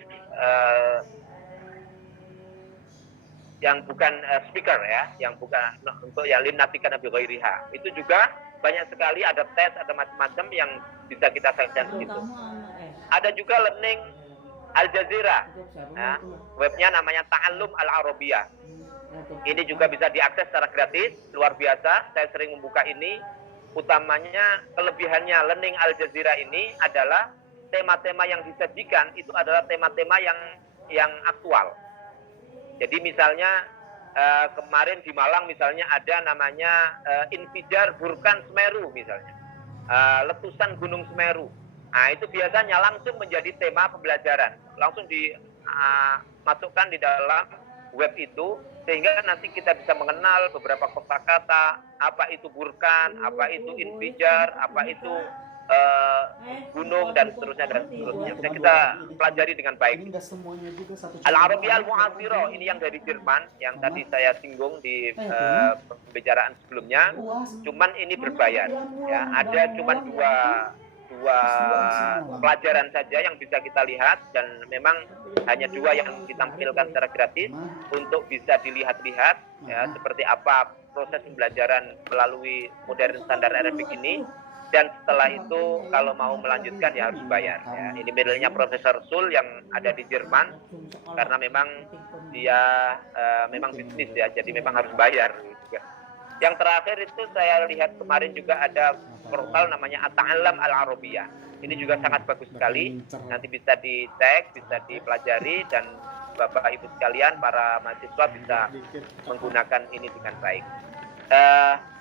yang bukan speaker ya, yang bukan untuk yang lin-natiqina bi ghairiha. Itu juga banyak sekali ada tes, ada macam-macam yang bisa kita saksikan di situ. Ada juga learning Al Jazeera, ya, webnya namanya Ta'allum Al-Arabiyyah. Ini juga bisa diakses secara gratis, luar biasa. Saya sering membuka ini. Utamanya kelebihannya learning Al Jazeera ini adalah tema-tema yang disajikan itu adalah tema-tema yang aktual. Jadi misalnya kemarin di Malang misalnya ada namanya Infijar Burkan Semeru misalnya, letusan Gunung Semeru. Nah itu biasanya langsung menjadi tema pembelajaran, langsung dimasukkan di dalam web itu sehingga nanti kita bisa mengenal beberapa kosakata, apa itu burkan, apa itu infijar, apa itu gunung dan seterusnya dan seterusnya. Bisa kita pelajari dengan baik. Al-Arabiyyah Al-Mu'asirah ini yang dari Jerman, yang tadi saya singgung di pembicaraan sebelumnya. Cuman ini berbayar. Ya, ada cuman dua pelajaran saja yang bisa kita lihat dan memang hanya dua yang ditampilkan secara gratis untuk bisa dilihat-lihat ya seperti apa proses pembelajaran melalui modern standar Arabic ini. Dan setelah itu kalau mau melanjutkan ya harus bayar ya. Ini modelnya Profesor Sul yang ada di Jerman karena memang dia memang bisnis ya, jadi memang harus bayar juga. Yang terakhir itu saya lihat kemarin juga ada portal namanya At-Ta'allam Al-Arabiyyah. Ini juga sangat bagus sekali. Nanti bisa dicek, bisa dipelajari dan Bapak Ibu sekalian para mahasiswa bisa menggunakan ini dengan baik.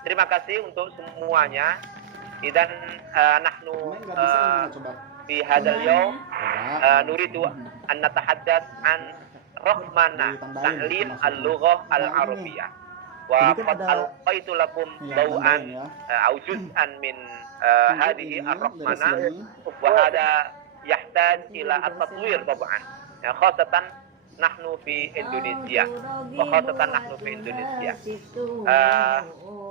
Terima kasih untuk semuanya. Dan nahnu fi hadzal yawm nuridu an natahaddath an rahmana ta'lim al-lughah al-arabiyyah wa qad alqaitu lakum baw'an aw juz'an min hadhihi ar-rahmana wa hada yahtaj ila at-tatwir tab'an khasatan nahnu fi Indonesia wa khasatan nahnu fi Indonesia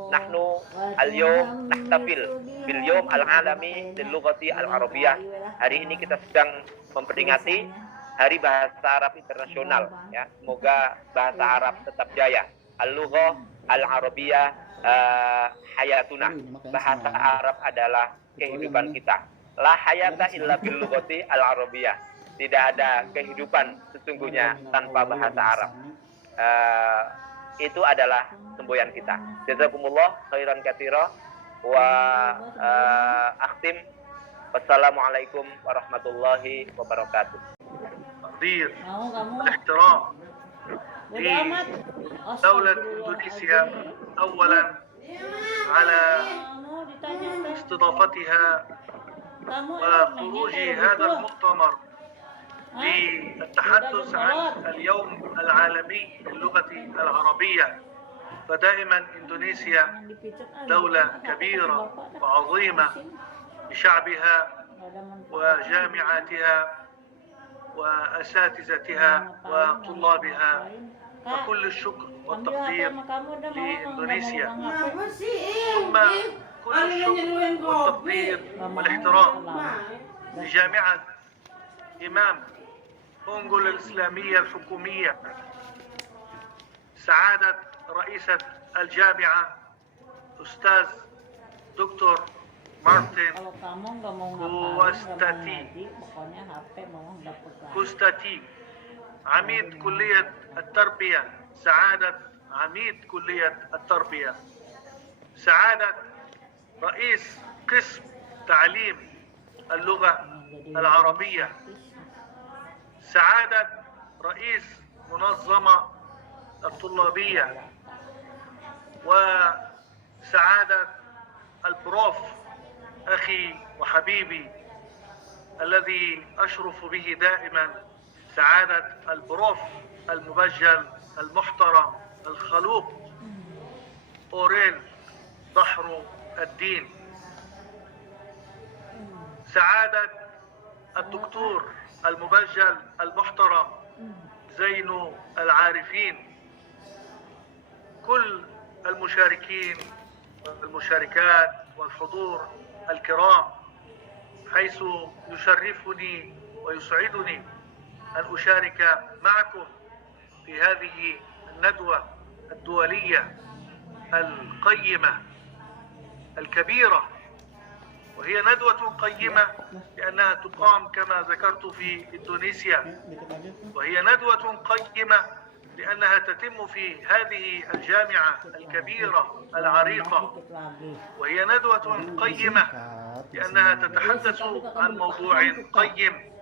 nahnu al-yawm nahtafil bil yawm al-alami lil lughati al-arabiyyah. Hari ini kita sedang memperingati Hari Bahasa Arab Internasional ya. Semoga bahasa Arab tetap jaya. Al-lughah al-arabiyyah hayatuna. Bahasa Arab adalah kehidupan kita. La hayata illa bil lughati al-arabiyyah. Tidak ada kehidupan sesungguhnya tanpa bahasa Arab. Itu adalah semboyan kita. Jazakumullah khairan katsira wa akhtim. Wassalamualaikum warahmatullahi wabarakatuh. تقدير والاحترام لدولة إندونيسيا أولا على استضافتها وخروج هذا المؤتمر للتحدث عن اليوم العالمي للغة العربية. فدائما إندونيسيا دولة كبيرة وعظيمة بشعبها وجامعاتها وأساتذتها وطلابها فكل الشكر والتقدير لإندونيسيا. Kenapa sih? ثم كل الشكر والتقدير والاحترام لجامعة إمام أنجل الإسلامية الحكومية، سعادة رئيسة الجامعة أستاذ دكتور مارتن Kalau kamu nggak mau Kustati. pokoknya HP mau nggak pegang. كوستاتي، عميد كلية التربية، سعادة عميد كلية التربية، سعادة رئيس قسم تعليم اللغة العربية، سعادة رئيس منظمة الطلابية، وسعادة البروف أخي وحبيبي الذي أشرف به دائما، سعادة البروف المبجل المحترم الخلوق أوريل بحر الدين، سعادة الدكتور المبجل المحترم زين العارفين، كل المشاركين والمشاركات والحضور الكرام، حيث يشرفني ويسعدني أن أشارك معكم في هذه الندوة الدولية القيمة الكبيرة، وهي ندوة قيمة لأنها تقام كما ذكرت في إندونيسيا، وهي ندوة قيمة لأنها تتم في هذه الجامعة الكبيرة العريقة، وهي ندوة قيمة لأنها تتحدث عن موضوع قيم،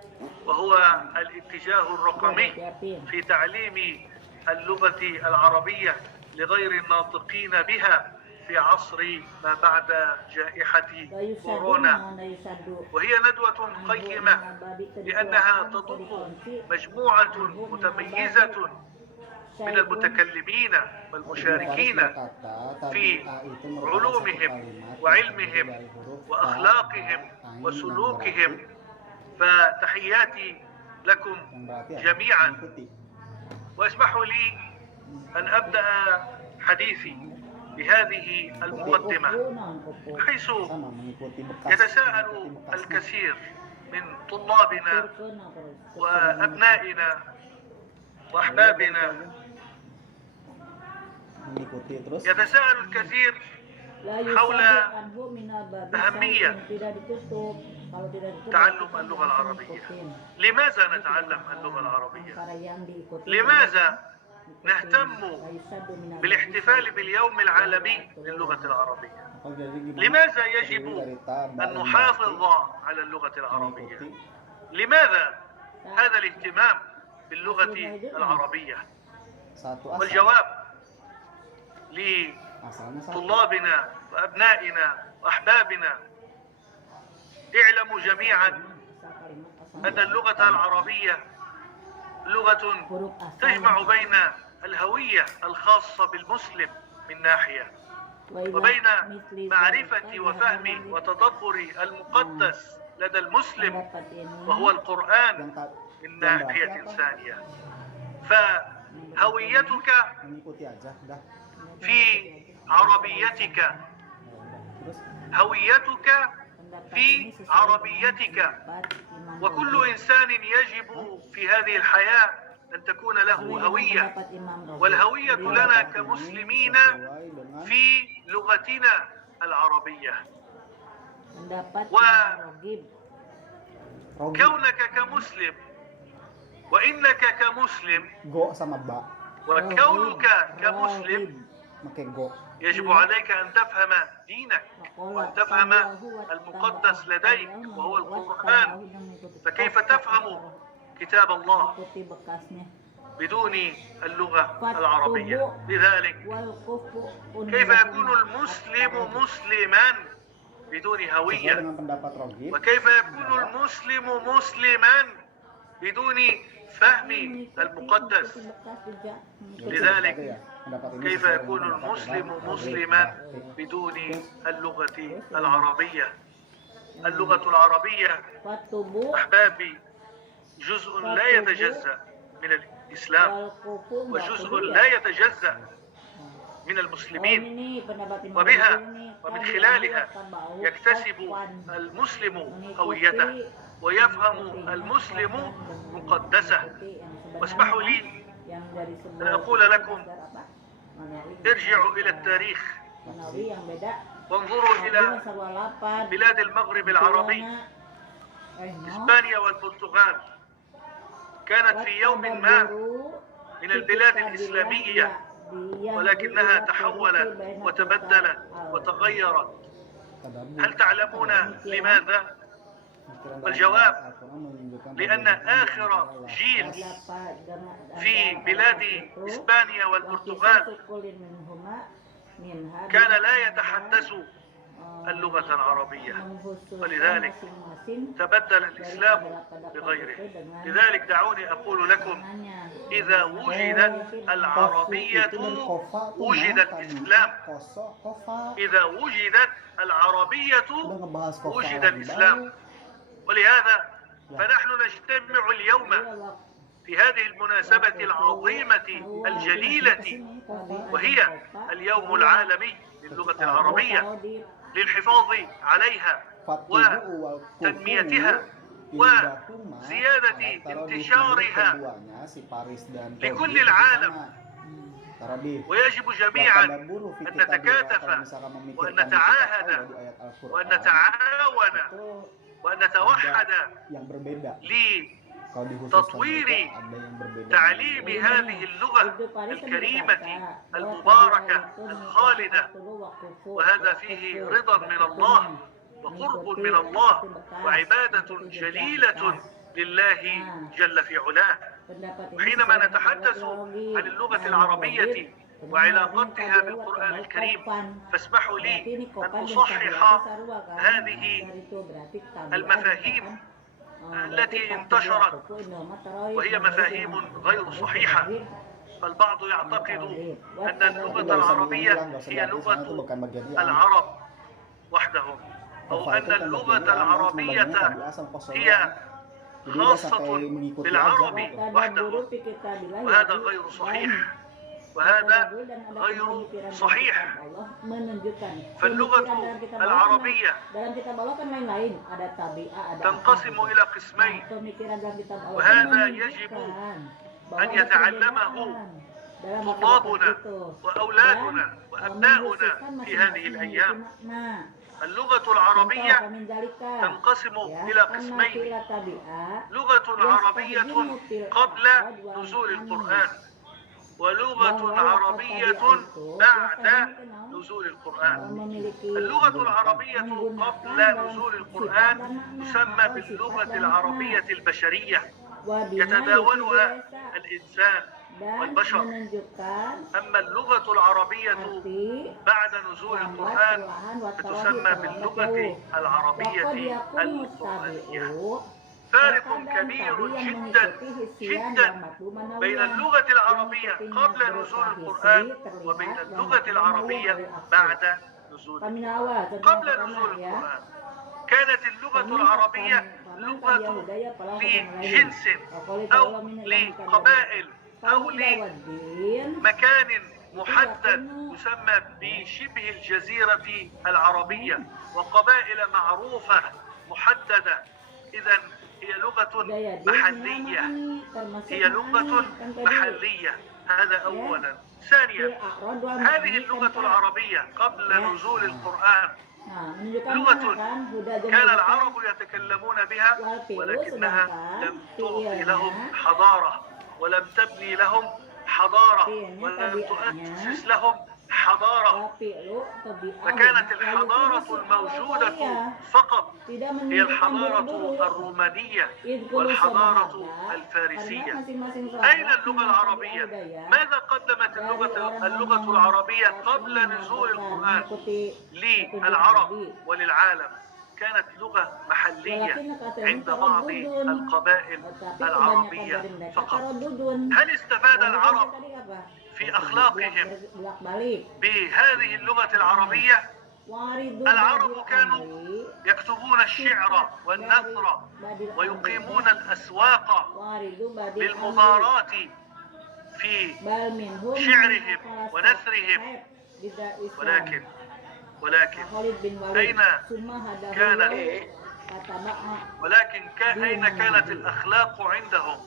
وهو الاتجاه الرقمي في تعليم اللغة العربية لغير الناطقين بها في عصر ما بعد جائحة كورونا. وهي ندوة قيمة لأنها تضم مجموعة متميزة من المتكلمين والمشاركين في علومهم وعلمهم وأخلاقهم وسلوكهم، فتحياتي لكم جميعا. واسمحوا لي أن أبدأ حديثي بهذه المقدمة، حيث يتساءل الكثير من طلابنا وأبنائنا وأحبابنا، يتساءل الكثير حول أهمية تعلم اللغة العربية. لماذا نتعلم اللغة العربية؟ لماذا نهتم بالاحتفال باليوم العالمي للغة العربية؟ لماذا يجب أن نحافظ على اللغة العربية؟ لماذا هذا الاهتمام باللغة العربية؟ والجواب لطلابنا وأبنائنا وأحبابنا: اعلموا جميعا أن اللغة العربية لغة تجمع بين الهوية الخاصة بالمسلم من ناحية، وبين معرفة وفهم وتدبر المقدس لدى المسلم وهو القرآن من ناحية ثانية. فهويتك في عربيتك، هويتك في عربيتك، وكل إنسان يجب في هذه الحياة أن تكون له هوية، والهوية لنا كمسلمين في لغتنا العربية. وكونك كمسلم وإنك كمسلم وكونك كمسلم يجب عليك أن تفهم دينك وأن تفهم المقدس لديك وهو القرآن. فكيف تفهم كتاب الله بدون اللغة العربية؟ لذلك كيف يكون المسلم مسلما بدون هوية؟ وكيف يكون المسلم مسلما بدون فهم المقدس؟ لذلك كيف يكون المسلم مسلما بدون اللغة العربية؟ اللغة العربية أحبابي جزء لا يتجزأ من الإسلام وجزء لا يتجزأ من المسلمين، وبها ومن خلالها يكتسب المسلم هويته ويفهم المسلم مقدسه. واسمحوا لي أن أقول لكم ارجعوا إلى التاريخ وانظروا إلى بلاد المغرب العربي، إسبانيا والبرتغال كانت في يوم ما من البلاد الإسلامية، ولكنها تحولت وتبدلت وتغيرت. هل تعلمون لماذا؟ والجواب لأن آخر جيل في بلاد إسبانيا والبرتغال كان لا يتحدث اللغة العربية، ولذلك تبدل الإسلام بغيره. لذلك دعوني أقول لكم إذا وجدت العربية وجد الإسلام، إذا وجدت العربية وجد الإسلام. ولهذا فنحن نجتمع اليوم في هذه المناسبة العظيمة الجليلة، وهي اليوم العالمي للغة العربية، للحفاظ عليها وتنميتها وزيادة انتشارها لكل العالم. ويجب جميعا أن نتكاتف وأن نتعاهد وأن نتعاون وأن نتوحد لتطوير تعليم هذه اللغة الكريمة المباركة الخالدة، وهذا فيه رضا من الله وقرب من الله وعبادة جليلة لله جل في علاه. وحينما نتحدث عن اللغة العربية وعلاقتها بالقرآن الكريم، فاسمحوا لي أن أصحح هذه المفاهيم التي انتشرت وهي مفاهيم غير صحيحة. فالبعض يعتقد أن اللغة العربية هي لغة العرب وحدهم، أو أن اللغة العربية هي خاصة بالعرب وحدهم، وهذا غير صحيح، وهذا غير صحيح. فاللغة العربية تنقسم إلى قسمين، وهذا يجب أن يتعلمه طلابنا وأولادنا وأبناؤنا في هذه الأيام. اللغة العربية تنقسم إلى قسمين: لغة عربية قبل نزول القرآن، ولغة عربية بعد نزول القرآن. اللغة العربية قبل نزول القرآن تسمى باللغة العربية البشرية، يتداولها الإنسان والبشر. أما اللغة العربية بعد نزول القرآن فتسمى باللغة العربية القرآنية. فارق كبير جدا جدا بين اللغة العربية قبل نزول القرآن وبين اللغة العربية بعد نزول القرآن. قبل نزول القرآن كانت اللغة العربية لغة لجنس أو لقبائل أو لمكان محدد يسمى بشبه الجزيرة العربية، وقبائل معروفة محددة. إذن هي لغة محلية، هي لغة محلية. هذا أولا. ثانيا، هذه اللغة العربية قبل نزول القرآن لغة كان العرب يتكلمون بها، ولكنها لم تعطي لهم حضارة، ولم تبني لهم حضارة، ولم تؤسس لهم حضارة. فكانت الحضارة الموجودة فقط هي الحضارة الرومانية والحضارة الفارسية. أين اللغة العربية؟ ماذا قدمت اللغة العربية قبل نزول القرآن للعرب وللعالم؟ كانت لغة محلية عند بعض القبائل العربية فقط. هل استفاد العرب في أخلاقهم بهذه اللغة العربية؟ العرب كانوا يكتبون الشعر والنثر ويقيمون الأسواق للمضاراة في شعرهم ونثرهم. ولكن أين كانت الأخلاق عندهم؟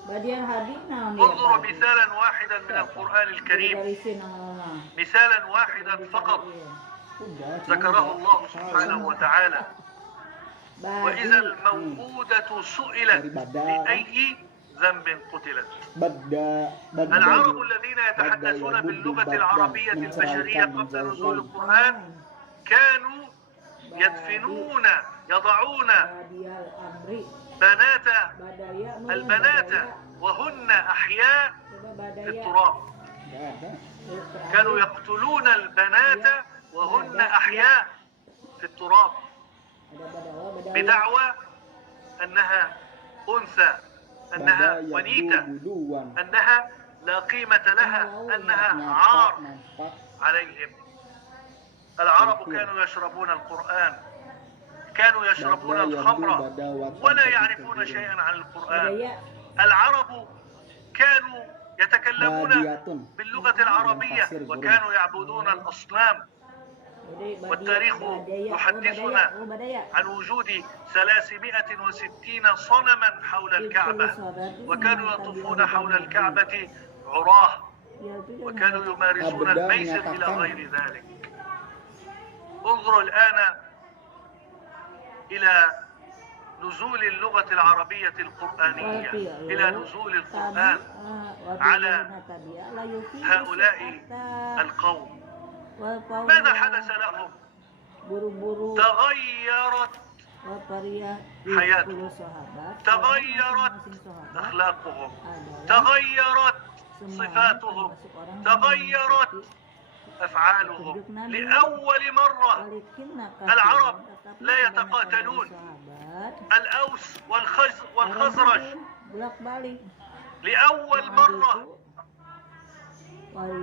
انظروا مثالا واحدا من القرآن الكريم، مثالا واحدا فقط ذكره الله سبحانه وتعالى: وإذا الموءودة سئلت بأي ذنب قتلت. العرب الذين يتحدثون باللغة العربية البشرية قبل نزول القرآن كانوا يضعون البنات وهن أحياء في التراب. كانوا يقتلون البنات وهن أحياء في التراب بدعوى أنها أنثى، أنها ونيتة، أنها لا قيمة لها، أنها عار عليهم. العرب كانوا يشربون القرآن، كانوا يشربون الخمر ولا يعرفون شيئا عن القرآن. العرب كانوا يتكلمون باللغة العربية وكانوا يعبدون الأصنام. والتاريخ يحدثنا عن وجود 360 صنما حول الكعبة، وكانوا يطوفون حول الكعبة عراه، وكانوا يمارسون الميسر إلى غير ذلك. انظروا الآن إلى نزول اللغة العربية القرآنية، إلى نزول القرآن على هؤلاء القوم. ماذا حدث لهم؟ تغيرت حياتهم، تغيرت أخلاقهم، تغيرت صفاتهم، تغيرت أفعالهم. لأول مرة العرب لا يتقاتلون، الأوس والخزرج لأول مرة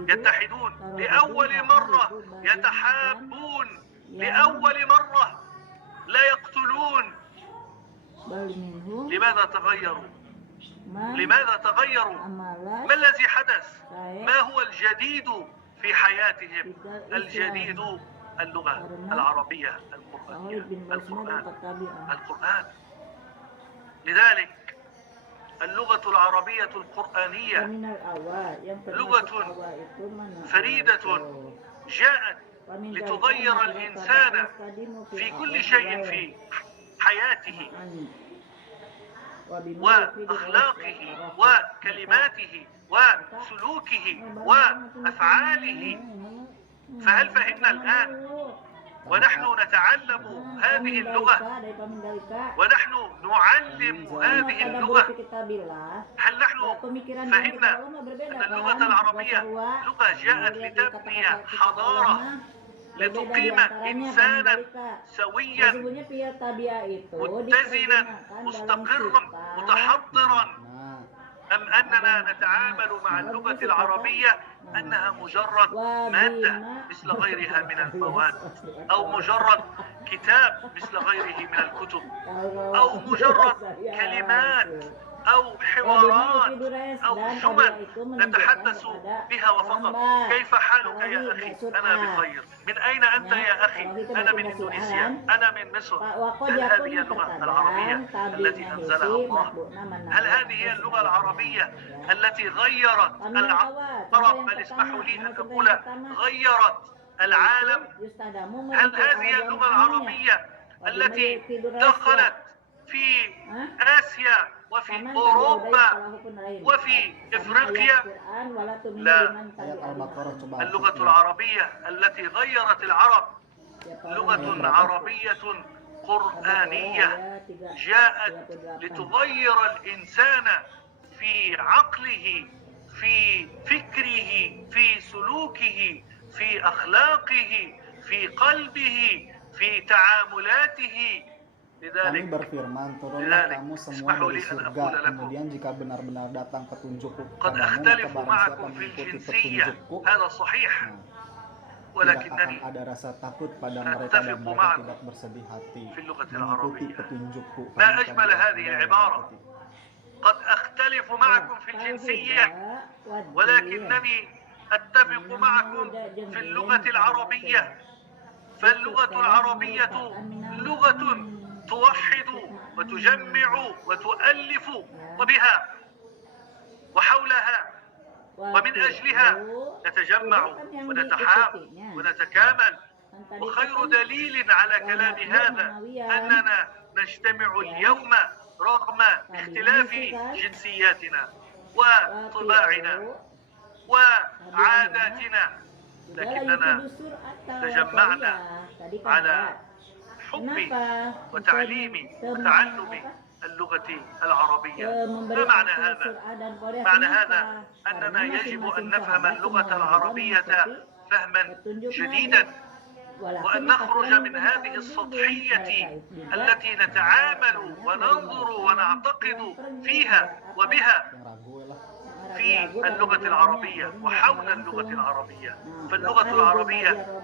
يتحدون، لأول مرة يتحابون، لأول مرة لا يقتلون. لماذا تغيروا؟ لماذا تغيروا؟ ما الذي حدث؟ ما هو الجديد في حياتهم؟ الجديد اللغة العربية القرآنية، القرآن. لذلك اللغة العربية القرآنية لغة فريدة جاءت لتغير الإنسان في كل شيء في حياته وأخلاقه وكلماته وسلوكه وأفعاله. فهل فهمنا الآن ونحن نتعلم هذه اللغة ونحن نعلم هذه اللغة؟ هل نحن فهمنا أن اللغة العربية لغة جاءت لتبني حضارة، لتقيم إنسانا سويا متزنا مستقرا متحضرا، أم أننا نتعامل مع اللغة العربية أنها مجرد مادة مثل غيرها من المواد، أو مجرد كتاب مثل غيره من الكتب، أو مجرد كلمات أو حوارات أو جمل نتحدث بها وفقط؟ كيف حالك يا أخي؟ أنا بخير. من أين أنت يا أخي؟ أنا من إندونيسيا، أنا من مصر. هل هذه اللغة العربية التي أنزلها الله؟ هل هذه هي اللغة العربية التي غيرت العرب؟ بل اسمحوا لي أن أقول غيرت العالم. هل هذه هي اللغة العربية التي دخلت في آسيا وفي أوروبا وفي إفريقيا؟ لا، اللغة العربية التي غيرت العرب لغة عربية قرآنية جاءت لتغير الإنسان في عقله، في فكره، في سلوكه، في أخلاقه، في قلبه، في تعاملاته. Kami berfirman, turunlah kamu semua dari surga, kemudian jika benar-benar datang petunjukku قد أختلف معكم في الجنسية، هذا صحيح. ولكنني akan ada rasa takut pada mereka dan أتفق mereka معكم tidak bersedih hati في اللغة mengikuti العربية. petunjukku. ما أجمل هذه العبارة. قد أختلف معكم في Kalau الجنسية tidak, waduh, ولكنني أتفق معكم في اللغة العربية. فاللغة العربية لغة توحد وتجمع وتؤلف، وبها وحولها ومن أجلها نتجمع ونتحاب ونتكامل. وخير دليل على كلام هذا أننا نجتمع اليوم رغم اختلاف جنسياتنا وطباعنا وعاداتنا، لكننا تجمعنا على حب وتعليم وتعلم اللغة العربية. ما معنى هذا؟ معنى هذا أننا يجب أن نفهم اللغة العربية فهما جديدا، وأن نخرج من هذه السطحية التي نتعامل وننظر ونعتقد فيها وبها في اللغة العربية وحول اللغة العربية. فاللغة العربية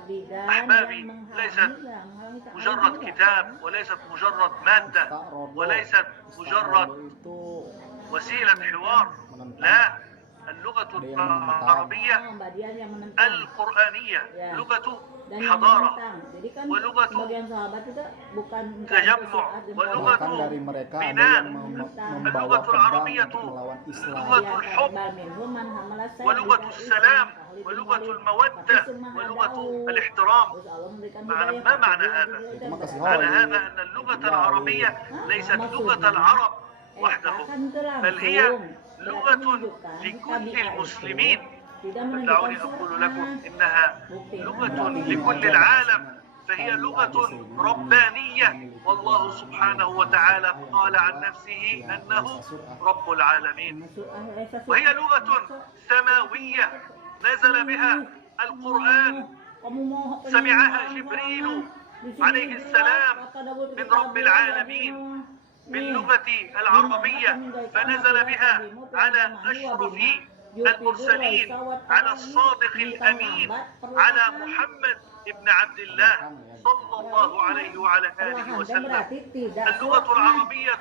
أحبابي ليست مجرد كتاب، وليست مجرد مادة، وليست مجرد وسيلة حوار. لا، اللغة العربية القرآنية لغة حضارة ولغة تجمع ولغة بناء. اللغة العربية لغة الحب ولغة السلام ولغة المودة ولغة الاحترام. ما معنى هذا؟ معنى هذا أن اللغة العربية ليست لغة العرب وحدهم، بل هي لغة لكل المسلمين. دعوني أقول لكم إنها لغة لكل العالم، فهي لغة ربانية، والله سبحانه وتعالى قال عن نفسه أنه رب العالمين. وهي لغة سماوية نزل بها القرآن، سمعها جبريل عليه السلام من رب العالمين باللغة العربية، فنزل بها على أشرف المرسلين، على الصادق الأمين، على محمد ابن عبد الله صلى الله عليه وعلى آله وسلم. اللغة العربية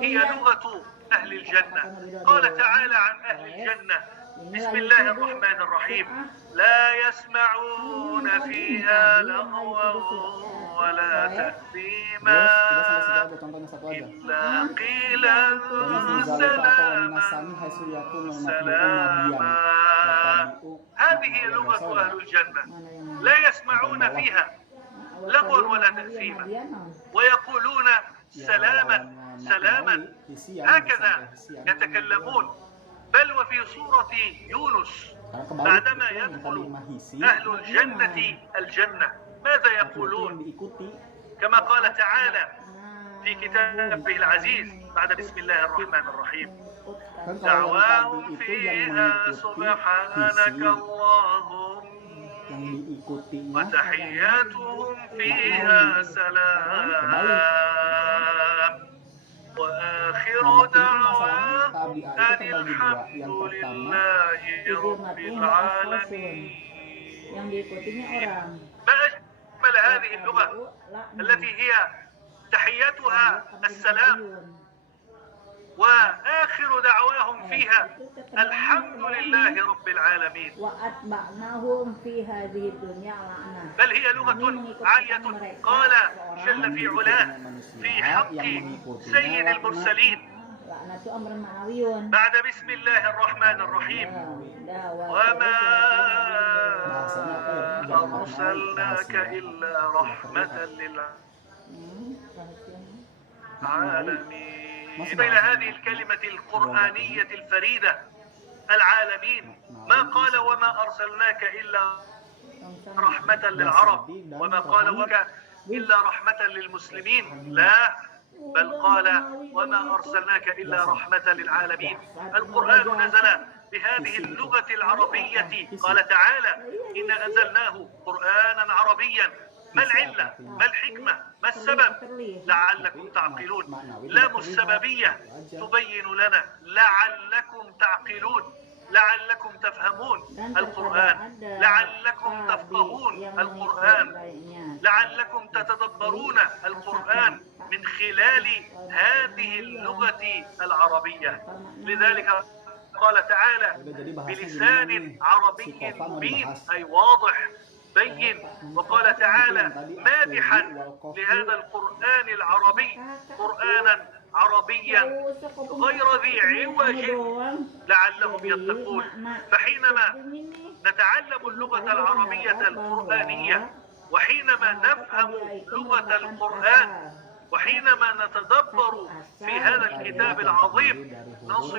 هي لغة أهل الجنة. قال تعالى عن أهل الجنة: بسم الله الرحمن الرحيم: لا يسمعون فيها لغوا ولا تأثيما إلا قيلا سلاما سلاما. هذه لغة أهل الجنة، لا يسمعون فيها لغوا ولا تأثيما، ويقولون سلاما سلاما، هكذا يتكلمون. بل وفي سورة يونس بعدما يدخل أهل الجنة الجنة ماذا يقولون؟ كما قال تعالى في كتابه العزيز بعد بسم الله الرحمن الرحيم: دعواهم فيها سبحانك اللهم وتحياتهم فيها سلام وآخر دعواهم أن الحمد لله رب العالمين. ما أجمل هذه اللغة التي هي تحياتها السلام وآخر دعواهم فيها الحمد لله رب العالمين. بل هي لغة عالية. قال جل في علاه في حق سيد المرسلين بعد بسم الله الرحمن الرحيم: وما أرسلناك إلا رحمة للعالمين. إلى هذه الكلمة القرآنية الفريدة العالمين، ما قال وما أرسلناك إلا رحمة للعرب، وما قال وك إلا رحمة للمسلمين، لا، بل قال وما أرسلناك إلا رحمة للعالمين. القرآن نزل بهذه اللغة العربية. قال تعالى: إنا أنزلناه قرآنا عربيا. ما العلة؟ ما الحكمة؟ ما السبب؟ لعلكم تعقلون. لام السببية تبين لنا لعلكم تعقلون. لعلكم تفهمون القرآن، لعلكم تفقهون القرآن، لعلكم تتدبرون القرآن من خلال هذه اللغة العربية. لذلك قال تعالى بلسان عربي مبين أي واضح بين. وقال تعالى مادحا لهذا القرآن العربي قرآنا عربيا غير ذي عوج لعلهم يتقون. فحينما نتعلم اللغة العربية القرآنية، وحينما نفهم لغة القرآن، وحينما نتدبر في هذا الكتاب العظيم، نصل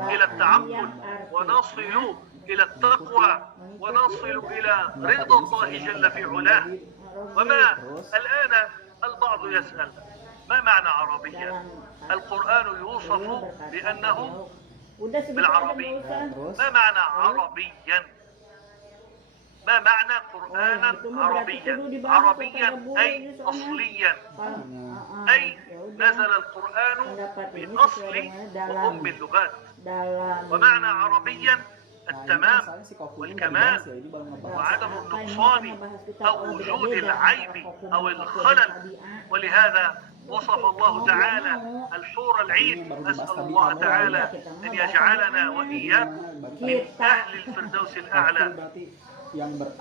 إلى التعقل، ونصل إلى التقوى، ونصل إلى رضا الله جل في علاه. وما الآن البعض يسأل ما معنى عربيا؟ القرآن يوصف بأنه بالعربي. ما معنى عربيا؟ ما معنى قرآنا عربيا؟ عربيا أي أصليا، أي نزل القرآن بأصل وأم اللغات. ومعنى عربيا التمام والكمال وعدم النقصان أو وجود العيب أو الخلل. ولهذا وصف الله تعالى الحور العين. أسأل الله تعالى أن يجعلنا وإياكم من أهل الفردوس الأعلى.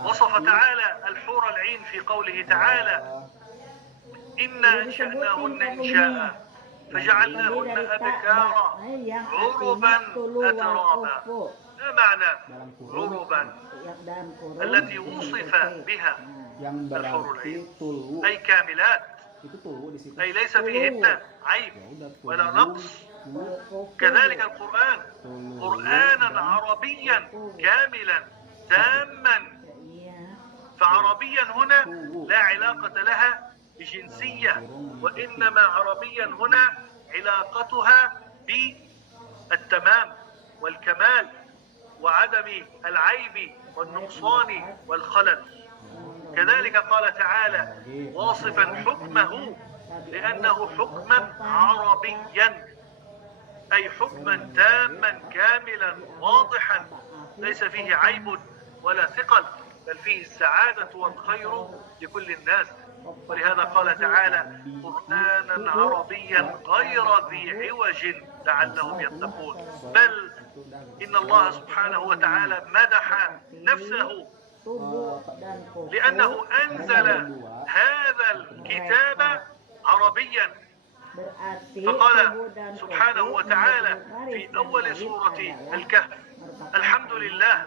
وصف تعالى الحور العين في قوله تعالى إنا أنشأناهن إنشاء فجعلناهن أبكارا عربا أترابا. ما معنى عربا التي وصف بها الحور العين؟ أي كاملات، أي ليس فيهن عيب ولا نقص. كذلك القرآن قرآنا عربيا كاملا تاما. فعربيا هنا لا علاقة لها بجنسية، وإنما عربيا هنا علاقتها بالتمام والكمال وعدم العيب والنقصان والخلل. كذلك قال تعالى واصفا حكمه بأنه حكما عربيا، أي حكما تاما كاملا واضحا ليس فيه عيب ولا ثقل، بل فيه السعادة والخير لكل الناس. ولهذا قال تعالى قرآنا عربيا غير ذي عوج لعلهم يتقون. بل إن الله سبحانه وتعالى مدح نفسه لأنه أنزل هذا الكتاب عربيا. فقال سبحانه وتعالى في أول سورة الكهف الحمد لله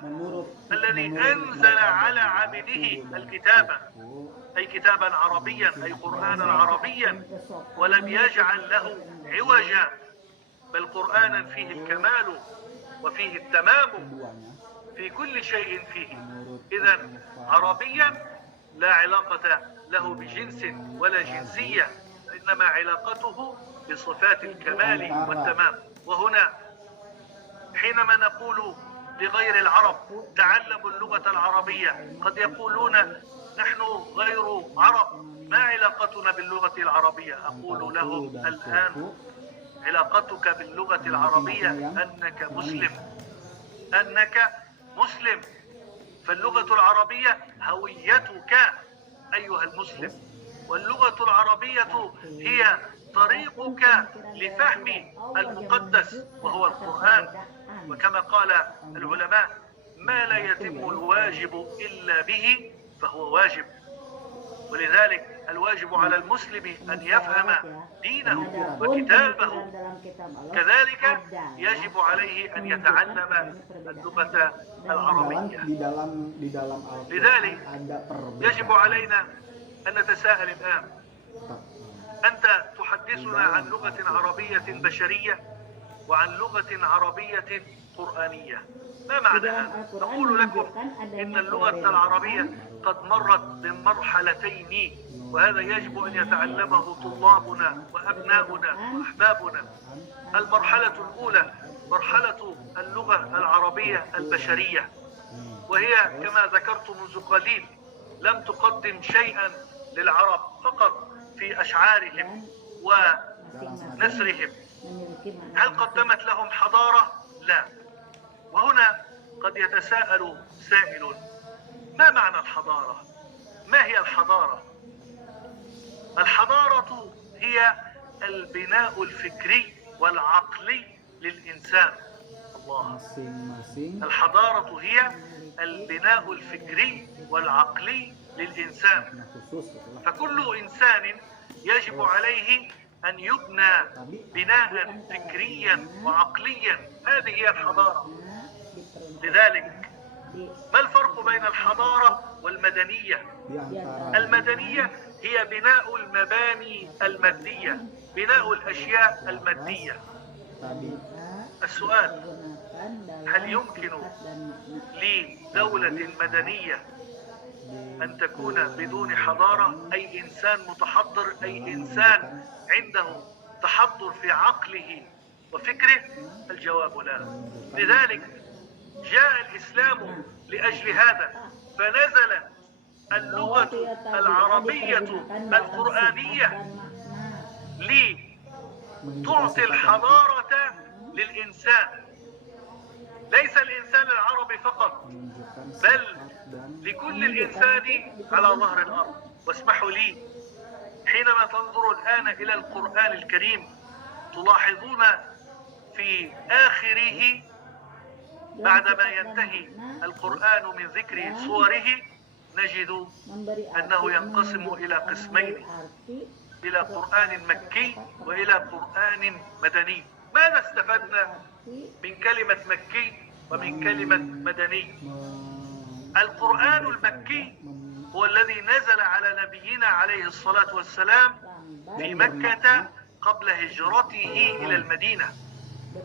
الذي أنزل على عبده الكتاب، أي كتابا عربيا أي قرآنا عربيا، ولم يجعل له عوجا، بل قرآنا فيه الكمال وفيه التمام في كل شيء فيه. إذن عربيا لا علاقة له بجنس ولا جنسية، إنما علاقته بصفات الكمال والتمام. وهنا حينما نقول لغير العرب تعلموا اللغة العربية، قد يقولون نحن غير عرب، ما علاقتنا باللغة العربية؟ أقول لهم الآن علاقتك باللغة العربية أنك مسلم، أنك مسلم. فاللغة العربية هويتك أيها المسلم، واللغة العربية هي طريقك لفهم المقدس وهو القرآن. وكما قال العلماء ما لا يتم الواجب إلا به فهو واجب. ولذلك الواجب على المسلم أن يفهم دينه وكتابه، كذلك يجب عليه أن يتعلم اللغة العربية. لذلك يجب علينا أن نتساءل الآن، أنت تحدثنا عن لغة عربية بشرية وعن لغة عربية قرآنية، ما معناها؟ نقول لكم إن اللغة العربية قد مرت بمرحلتين، وهذا يجب أن يتعلمه طلابنا وأبناؤنا وأحبابنا. المرحلة الأولى مرحلة اللغة العربية البشرية، وهي كما ذكرت منذ قليل لم تقدم شيئا للعرب فقط في أشعارهم ونثرهم. هل قدمت لهم حضارة؟ لا. وهنا قد يتساءل سائل: ما معنى الحضارة؟ ما هي الحضارة؟ الحضارة هي البناء الفكري والعقلي للإنسان. الله. الحضارة هي البناء الفكري والعقلي للإنسان. فكل إنسان يجب عليه أن يبنى بناء فكريا وعقليا. هذه هي الحضارة. لذلك ما الفرق بين الحضارة والمدنية؟ المدنية هي بناء المباني المادية، بناء الأشياء المادية. السؤال: هل يمكن لدولة مدنية أن تكون بدون حضارة؟ أي إنسان متحضر، أي إنسان عنده تحضر في عقله وفكره؟ الجواب لا. لذلك جاء الإسلام لأجل هذا، فنزل اللغة العربية القرآنية لتعطي الحضارة للإنسان. ليس الإنسان العربي فقط، بل لكل الإنسان على ظهر الأرض. واسمحوا لي، حينما تنظروا الآن إلى القرآن الكريم تلاحظون في آخره بعدما ينتهي القرآن من ذكر صوره نجد أنه ينقسم إلى قسمين، إلى قرآن مكي وإلى قرآن مدني. ماذا استفدنا من كلمة مكي ومن كلمة مدني؟ القرآن المكي هو الذي نزل على نبينا عليه الصلاة والسلام في مكة قبل هجرته إلى المدينة،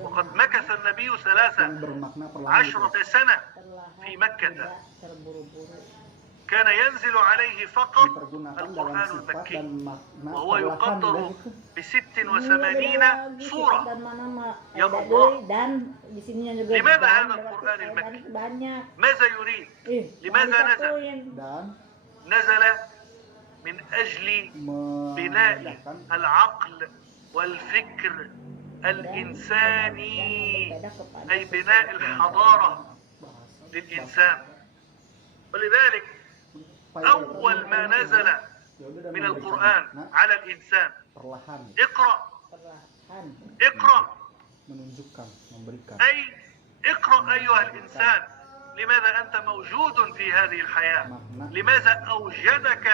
وقد مكث النبي 13 سنة في مكة. كان ينزل عليه فقط القرآن المكي، وهو يقدر ب86 سورة. يا الله، لماذا هذا القرآن المكي؟ ماذا يريد؟ لماذا نزل؟ نزل من أجل بناء العقل والفكر الإنساني، أي بناء الحضارة للإنسان. ولذلك أول ما نزل من القرآن على الإنسان: اقرأ اقرأ، أي اقرأ أيها الإنسان. لماذا أنت موجود في هذه الحياة؟ لماذا أوجدك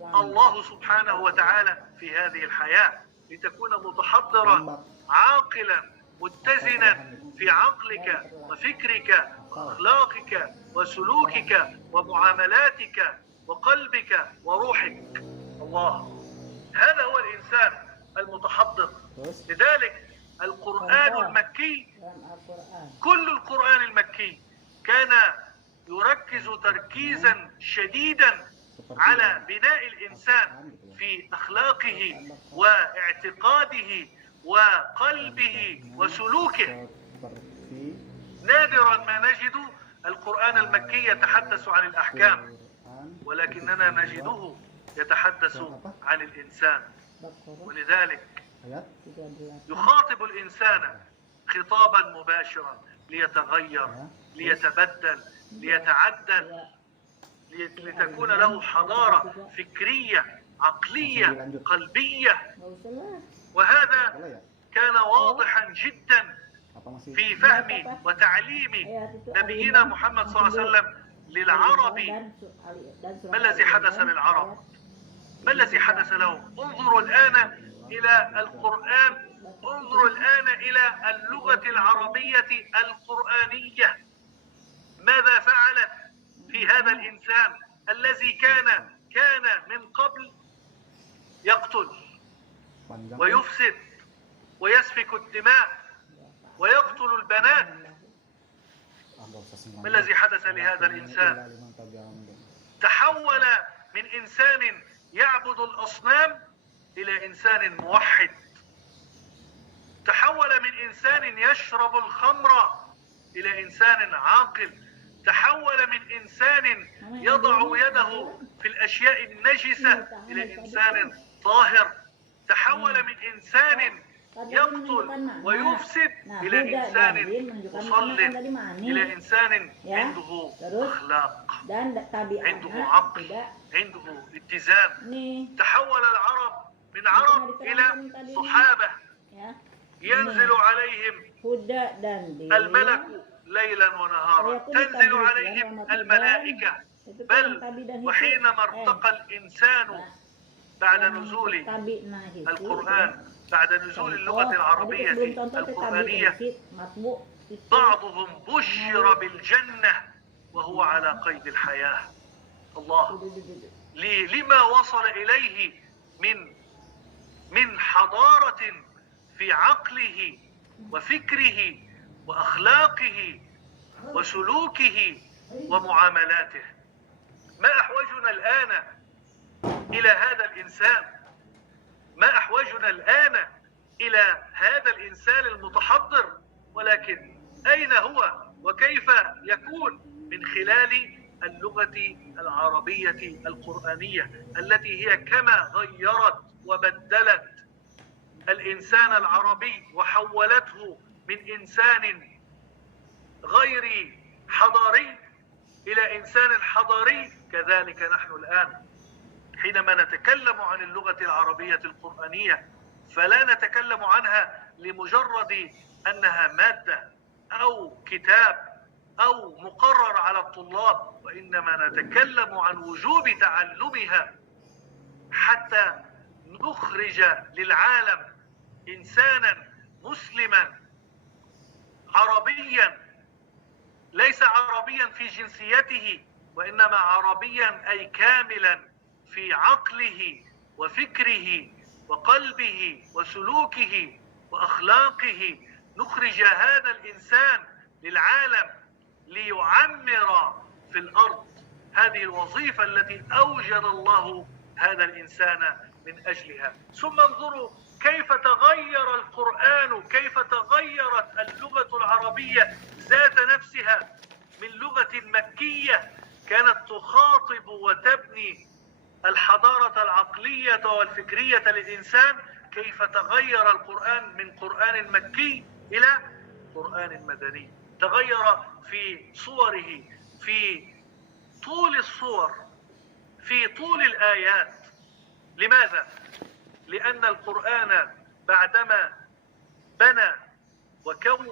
الله سبحانه وتعالى في هذه الحياة؟ لتكون متحضرا عاقلا متزنا في عقلك وفكرك وأخلاقك وسلوكك ومعاملاتك وقلبك وروحك. الله، هذا هو الإنسان المتحضر. لذلك القرآن المكي، كل القرآن المكي كان يركز تركيزا شديدا على بناء الإنسان في أخلاقه واعتقاده وقلبه وسلوكه. نادرا ما نجد القرآن المكي يتحدث عن الأحكام، ولكننا نجده يتحدث عن الإنسان. ولذلك يخاطب الإنسان خطابا مباشرا ليتغير، ليتبدل، ليتعدل، لتكون له حضارة فكرية عقلية قلبية. وهذا كان واضحا جدا في فهم وتعليم نبينا محمد صلى الله عليه وسلم للعرب. ما الذي حدث للعرب؟ ما الذي حدث لهم؟ انظروا الآن إلى القرآن، انظروا الآن إلى اللغة العربية القرآنية. ماذا فعلت في هذا الإنسان الذي كان من قبل يقتل ويفسد ويسفك الدماء ويقتل البنات؟ ما الذي حدث لهذا الإنسان؟ تحول من إنسان يعبد الأصنام إلى إنسان موحد. تحول من إنسان يشرب الخمر إلى إنسان عاقل. تحول من إنسان يضع يده في الأشياء النجسة إلى إنسان طاهر. تحول من إنسان يقتل ويفسد إلى إنسان مصل، إلى إنسان عنده أخلاق، عنده عقل، عنده اتزان. تحول العرب من عرب إلى صحابة ينزل عليهم الملك ليلا ونهارا، تنزل عليهم الملائكة، بل وحينما ارتقى الإنسان بعد نزول القرآن، بعد نزول اللغة العربية القرآنية، بعضهم بشر بالجنة وهو على قيد الحياة. الله، لما وصل إليه من حضارة في عقله وفكره وأخلاقه وسلوكه ومعاملاته. ما أحوجنا الآن إلى هذا الإنسان؟ ما أحوجنا الآن إلى هذا الإنسان المتحضر؟ ولكن أين هو وكيف يكون؟ من خلال اللغة العربية القرآنية التي هي كما غيرت وبدلت الإنسان العربي وحولته من إنسان غير حضاري إلى إنسان حضاري، كذلك نحن الآن حينما نتكلم عن اللغة العربية القرآنية فلا نتكلم عنها لمجرد أنها مادة أو كتاب أو مقرر على الطلاب، وإنما نتكلم عن وجوب تعلمها حتى نخرج للعالم إنسانا مسلما عربيا، ليس عربيا في جنسيته، وإنما عربيا أي كاملا في عقله وفكره وقلبه وسلوكه وأخلاقه. نخرج هذا الإنسان للعالم ليعمر في الأرض، هذه الوظيفة التي أوجد الله هذا الإنسان من أجلها. ثم انظروا كيف تغير القرآن، كيف تغيرت اللغة العربية ذات نفسها من لغة مكية كانت تخاطب وتبني الحضارة العقلية والفكرية للإنسان، كيف تغير القرآن من قرآن مكي إلى قرآن مدني. تغير في صوره، في طول الصور، في طول الآيات. لماذا؟ لأن القرآن بعدما بنى وكون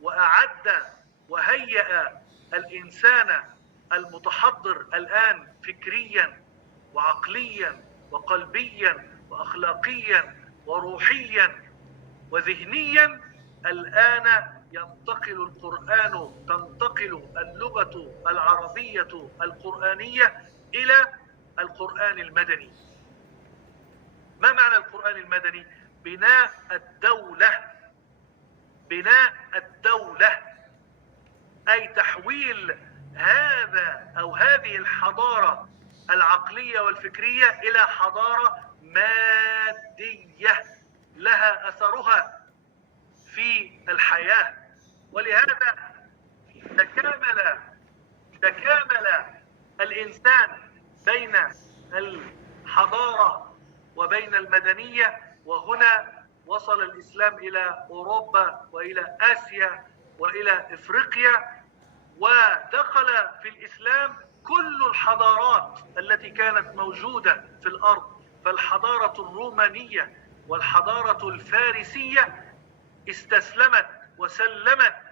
وأعد وهيأ الإنسان المتحضر الآن فكريا وعقليا وقلبيا وأخلاقيا وروحيا وذهنيا، الآن ينتقل القرآن، تنتقل اللغة العربية القرآنية إلى القرآن المدني. ما معنى القرآن المدني؟ بناء الدولة، بناء الدولة، أي تحويل هذا أو هذه الحضارة العقلية والفكرية إلى حضارة مادية لها أثرها في الحياة. ولهذا تكامل الإنسان بين الحضارة وبين المدنية، وهنا وصل الإسلام إلى أوروبا وإلى آسيا وإلى إفريقيا، ودخل في الإسلام كل الحضارات التي كانت موجودة في الأرض. فالحضارة الرومانية والحضارة الفارسية استسلمت وسلمت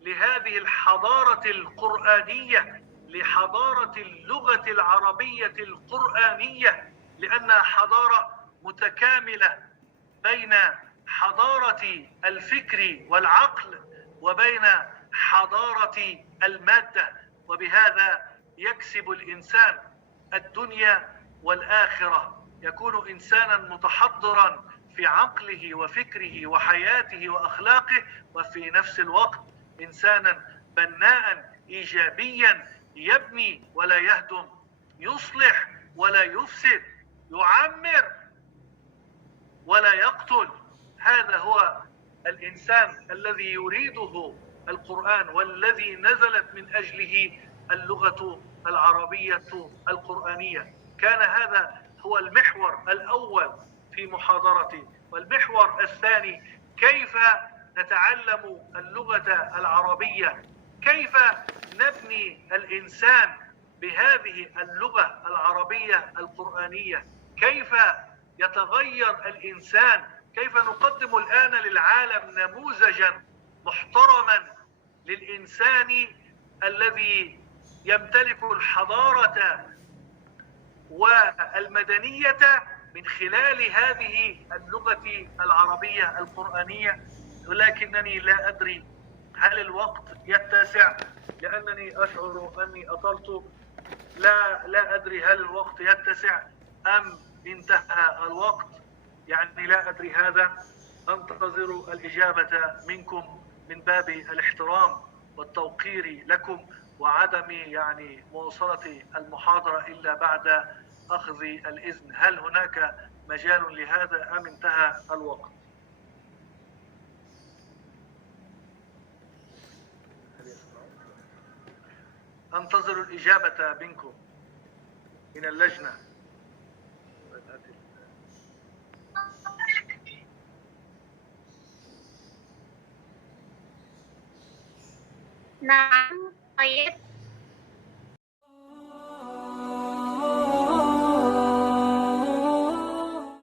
لهذه الحضارة القرآنية، لحضارة اللغة العربية القرآنية، لأنها حضارة متكاملة بين حضارة الفكر والعقل وبين حضارة المادة، وبهذا يكسب الإنسان الدنيا والآخرة، يكون إنسانا متحضرا في عقله وفكره وحياته وأخلاقه، وفي نفس الوقت إنسانا بناء إيجابيا يبني ولا يهدم، يصلح ولا يفسد، يعمر ولا يقتل. هذا هو الإنسان الذي يريده القرآن والذي نزلت من أجله اللغة العربية القرآنية. كان هذا هو المحور الأول في محاضرة والمحور الثاني كيف نتعلم اللغة العربية، كيف نبني الإنسان بهذه اللغة العربية القرآنية، كيف يتغير الإنسان، كيف نقدم الآن للعالم نموذجا محترما للإنسان الذي يمتلك الحضارة والمدنية من خلال هذه اللغة العربية القرآنية. ولكنني لا أدري هل الوقت يتسع، لأنني أشعر أني أطلت. لا أدري هل الوقت يتسع أم انتهى الوقت، يعني لا أدري هذا. أنتظر الإجابة منكم من باب الاحترام والتوقير لكم، وعدم يعني مواصلة المحاضرة إلا بعد أخذ الإذن. هل هناك مجال لهذا أم انتهى الوقت؟ أنتظر الإجابة منكم من اللجنة. نعم طيب.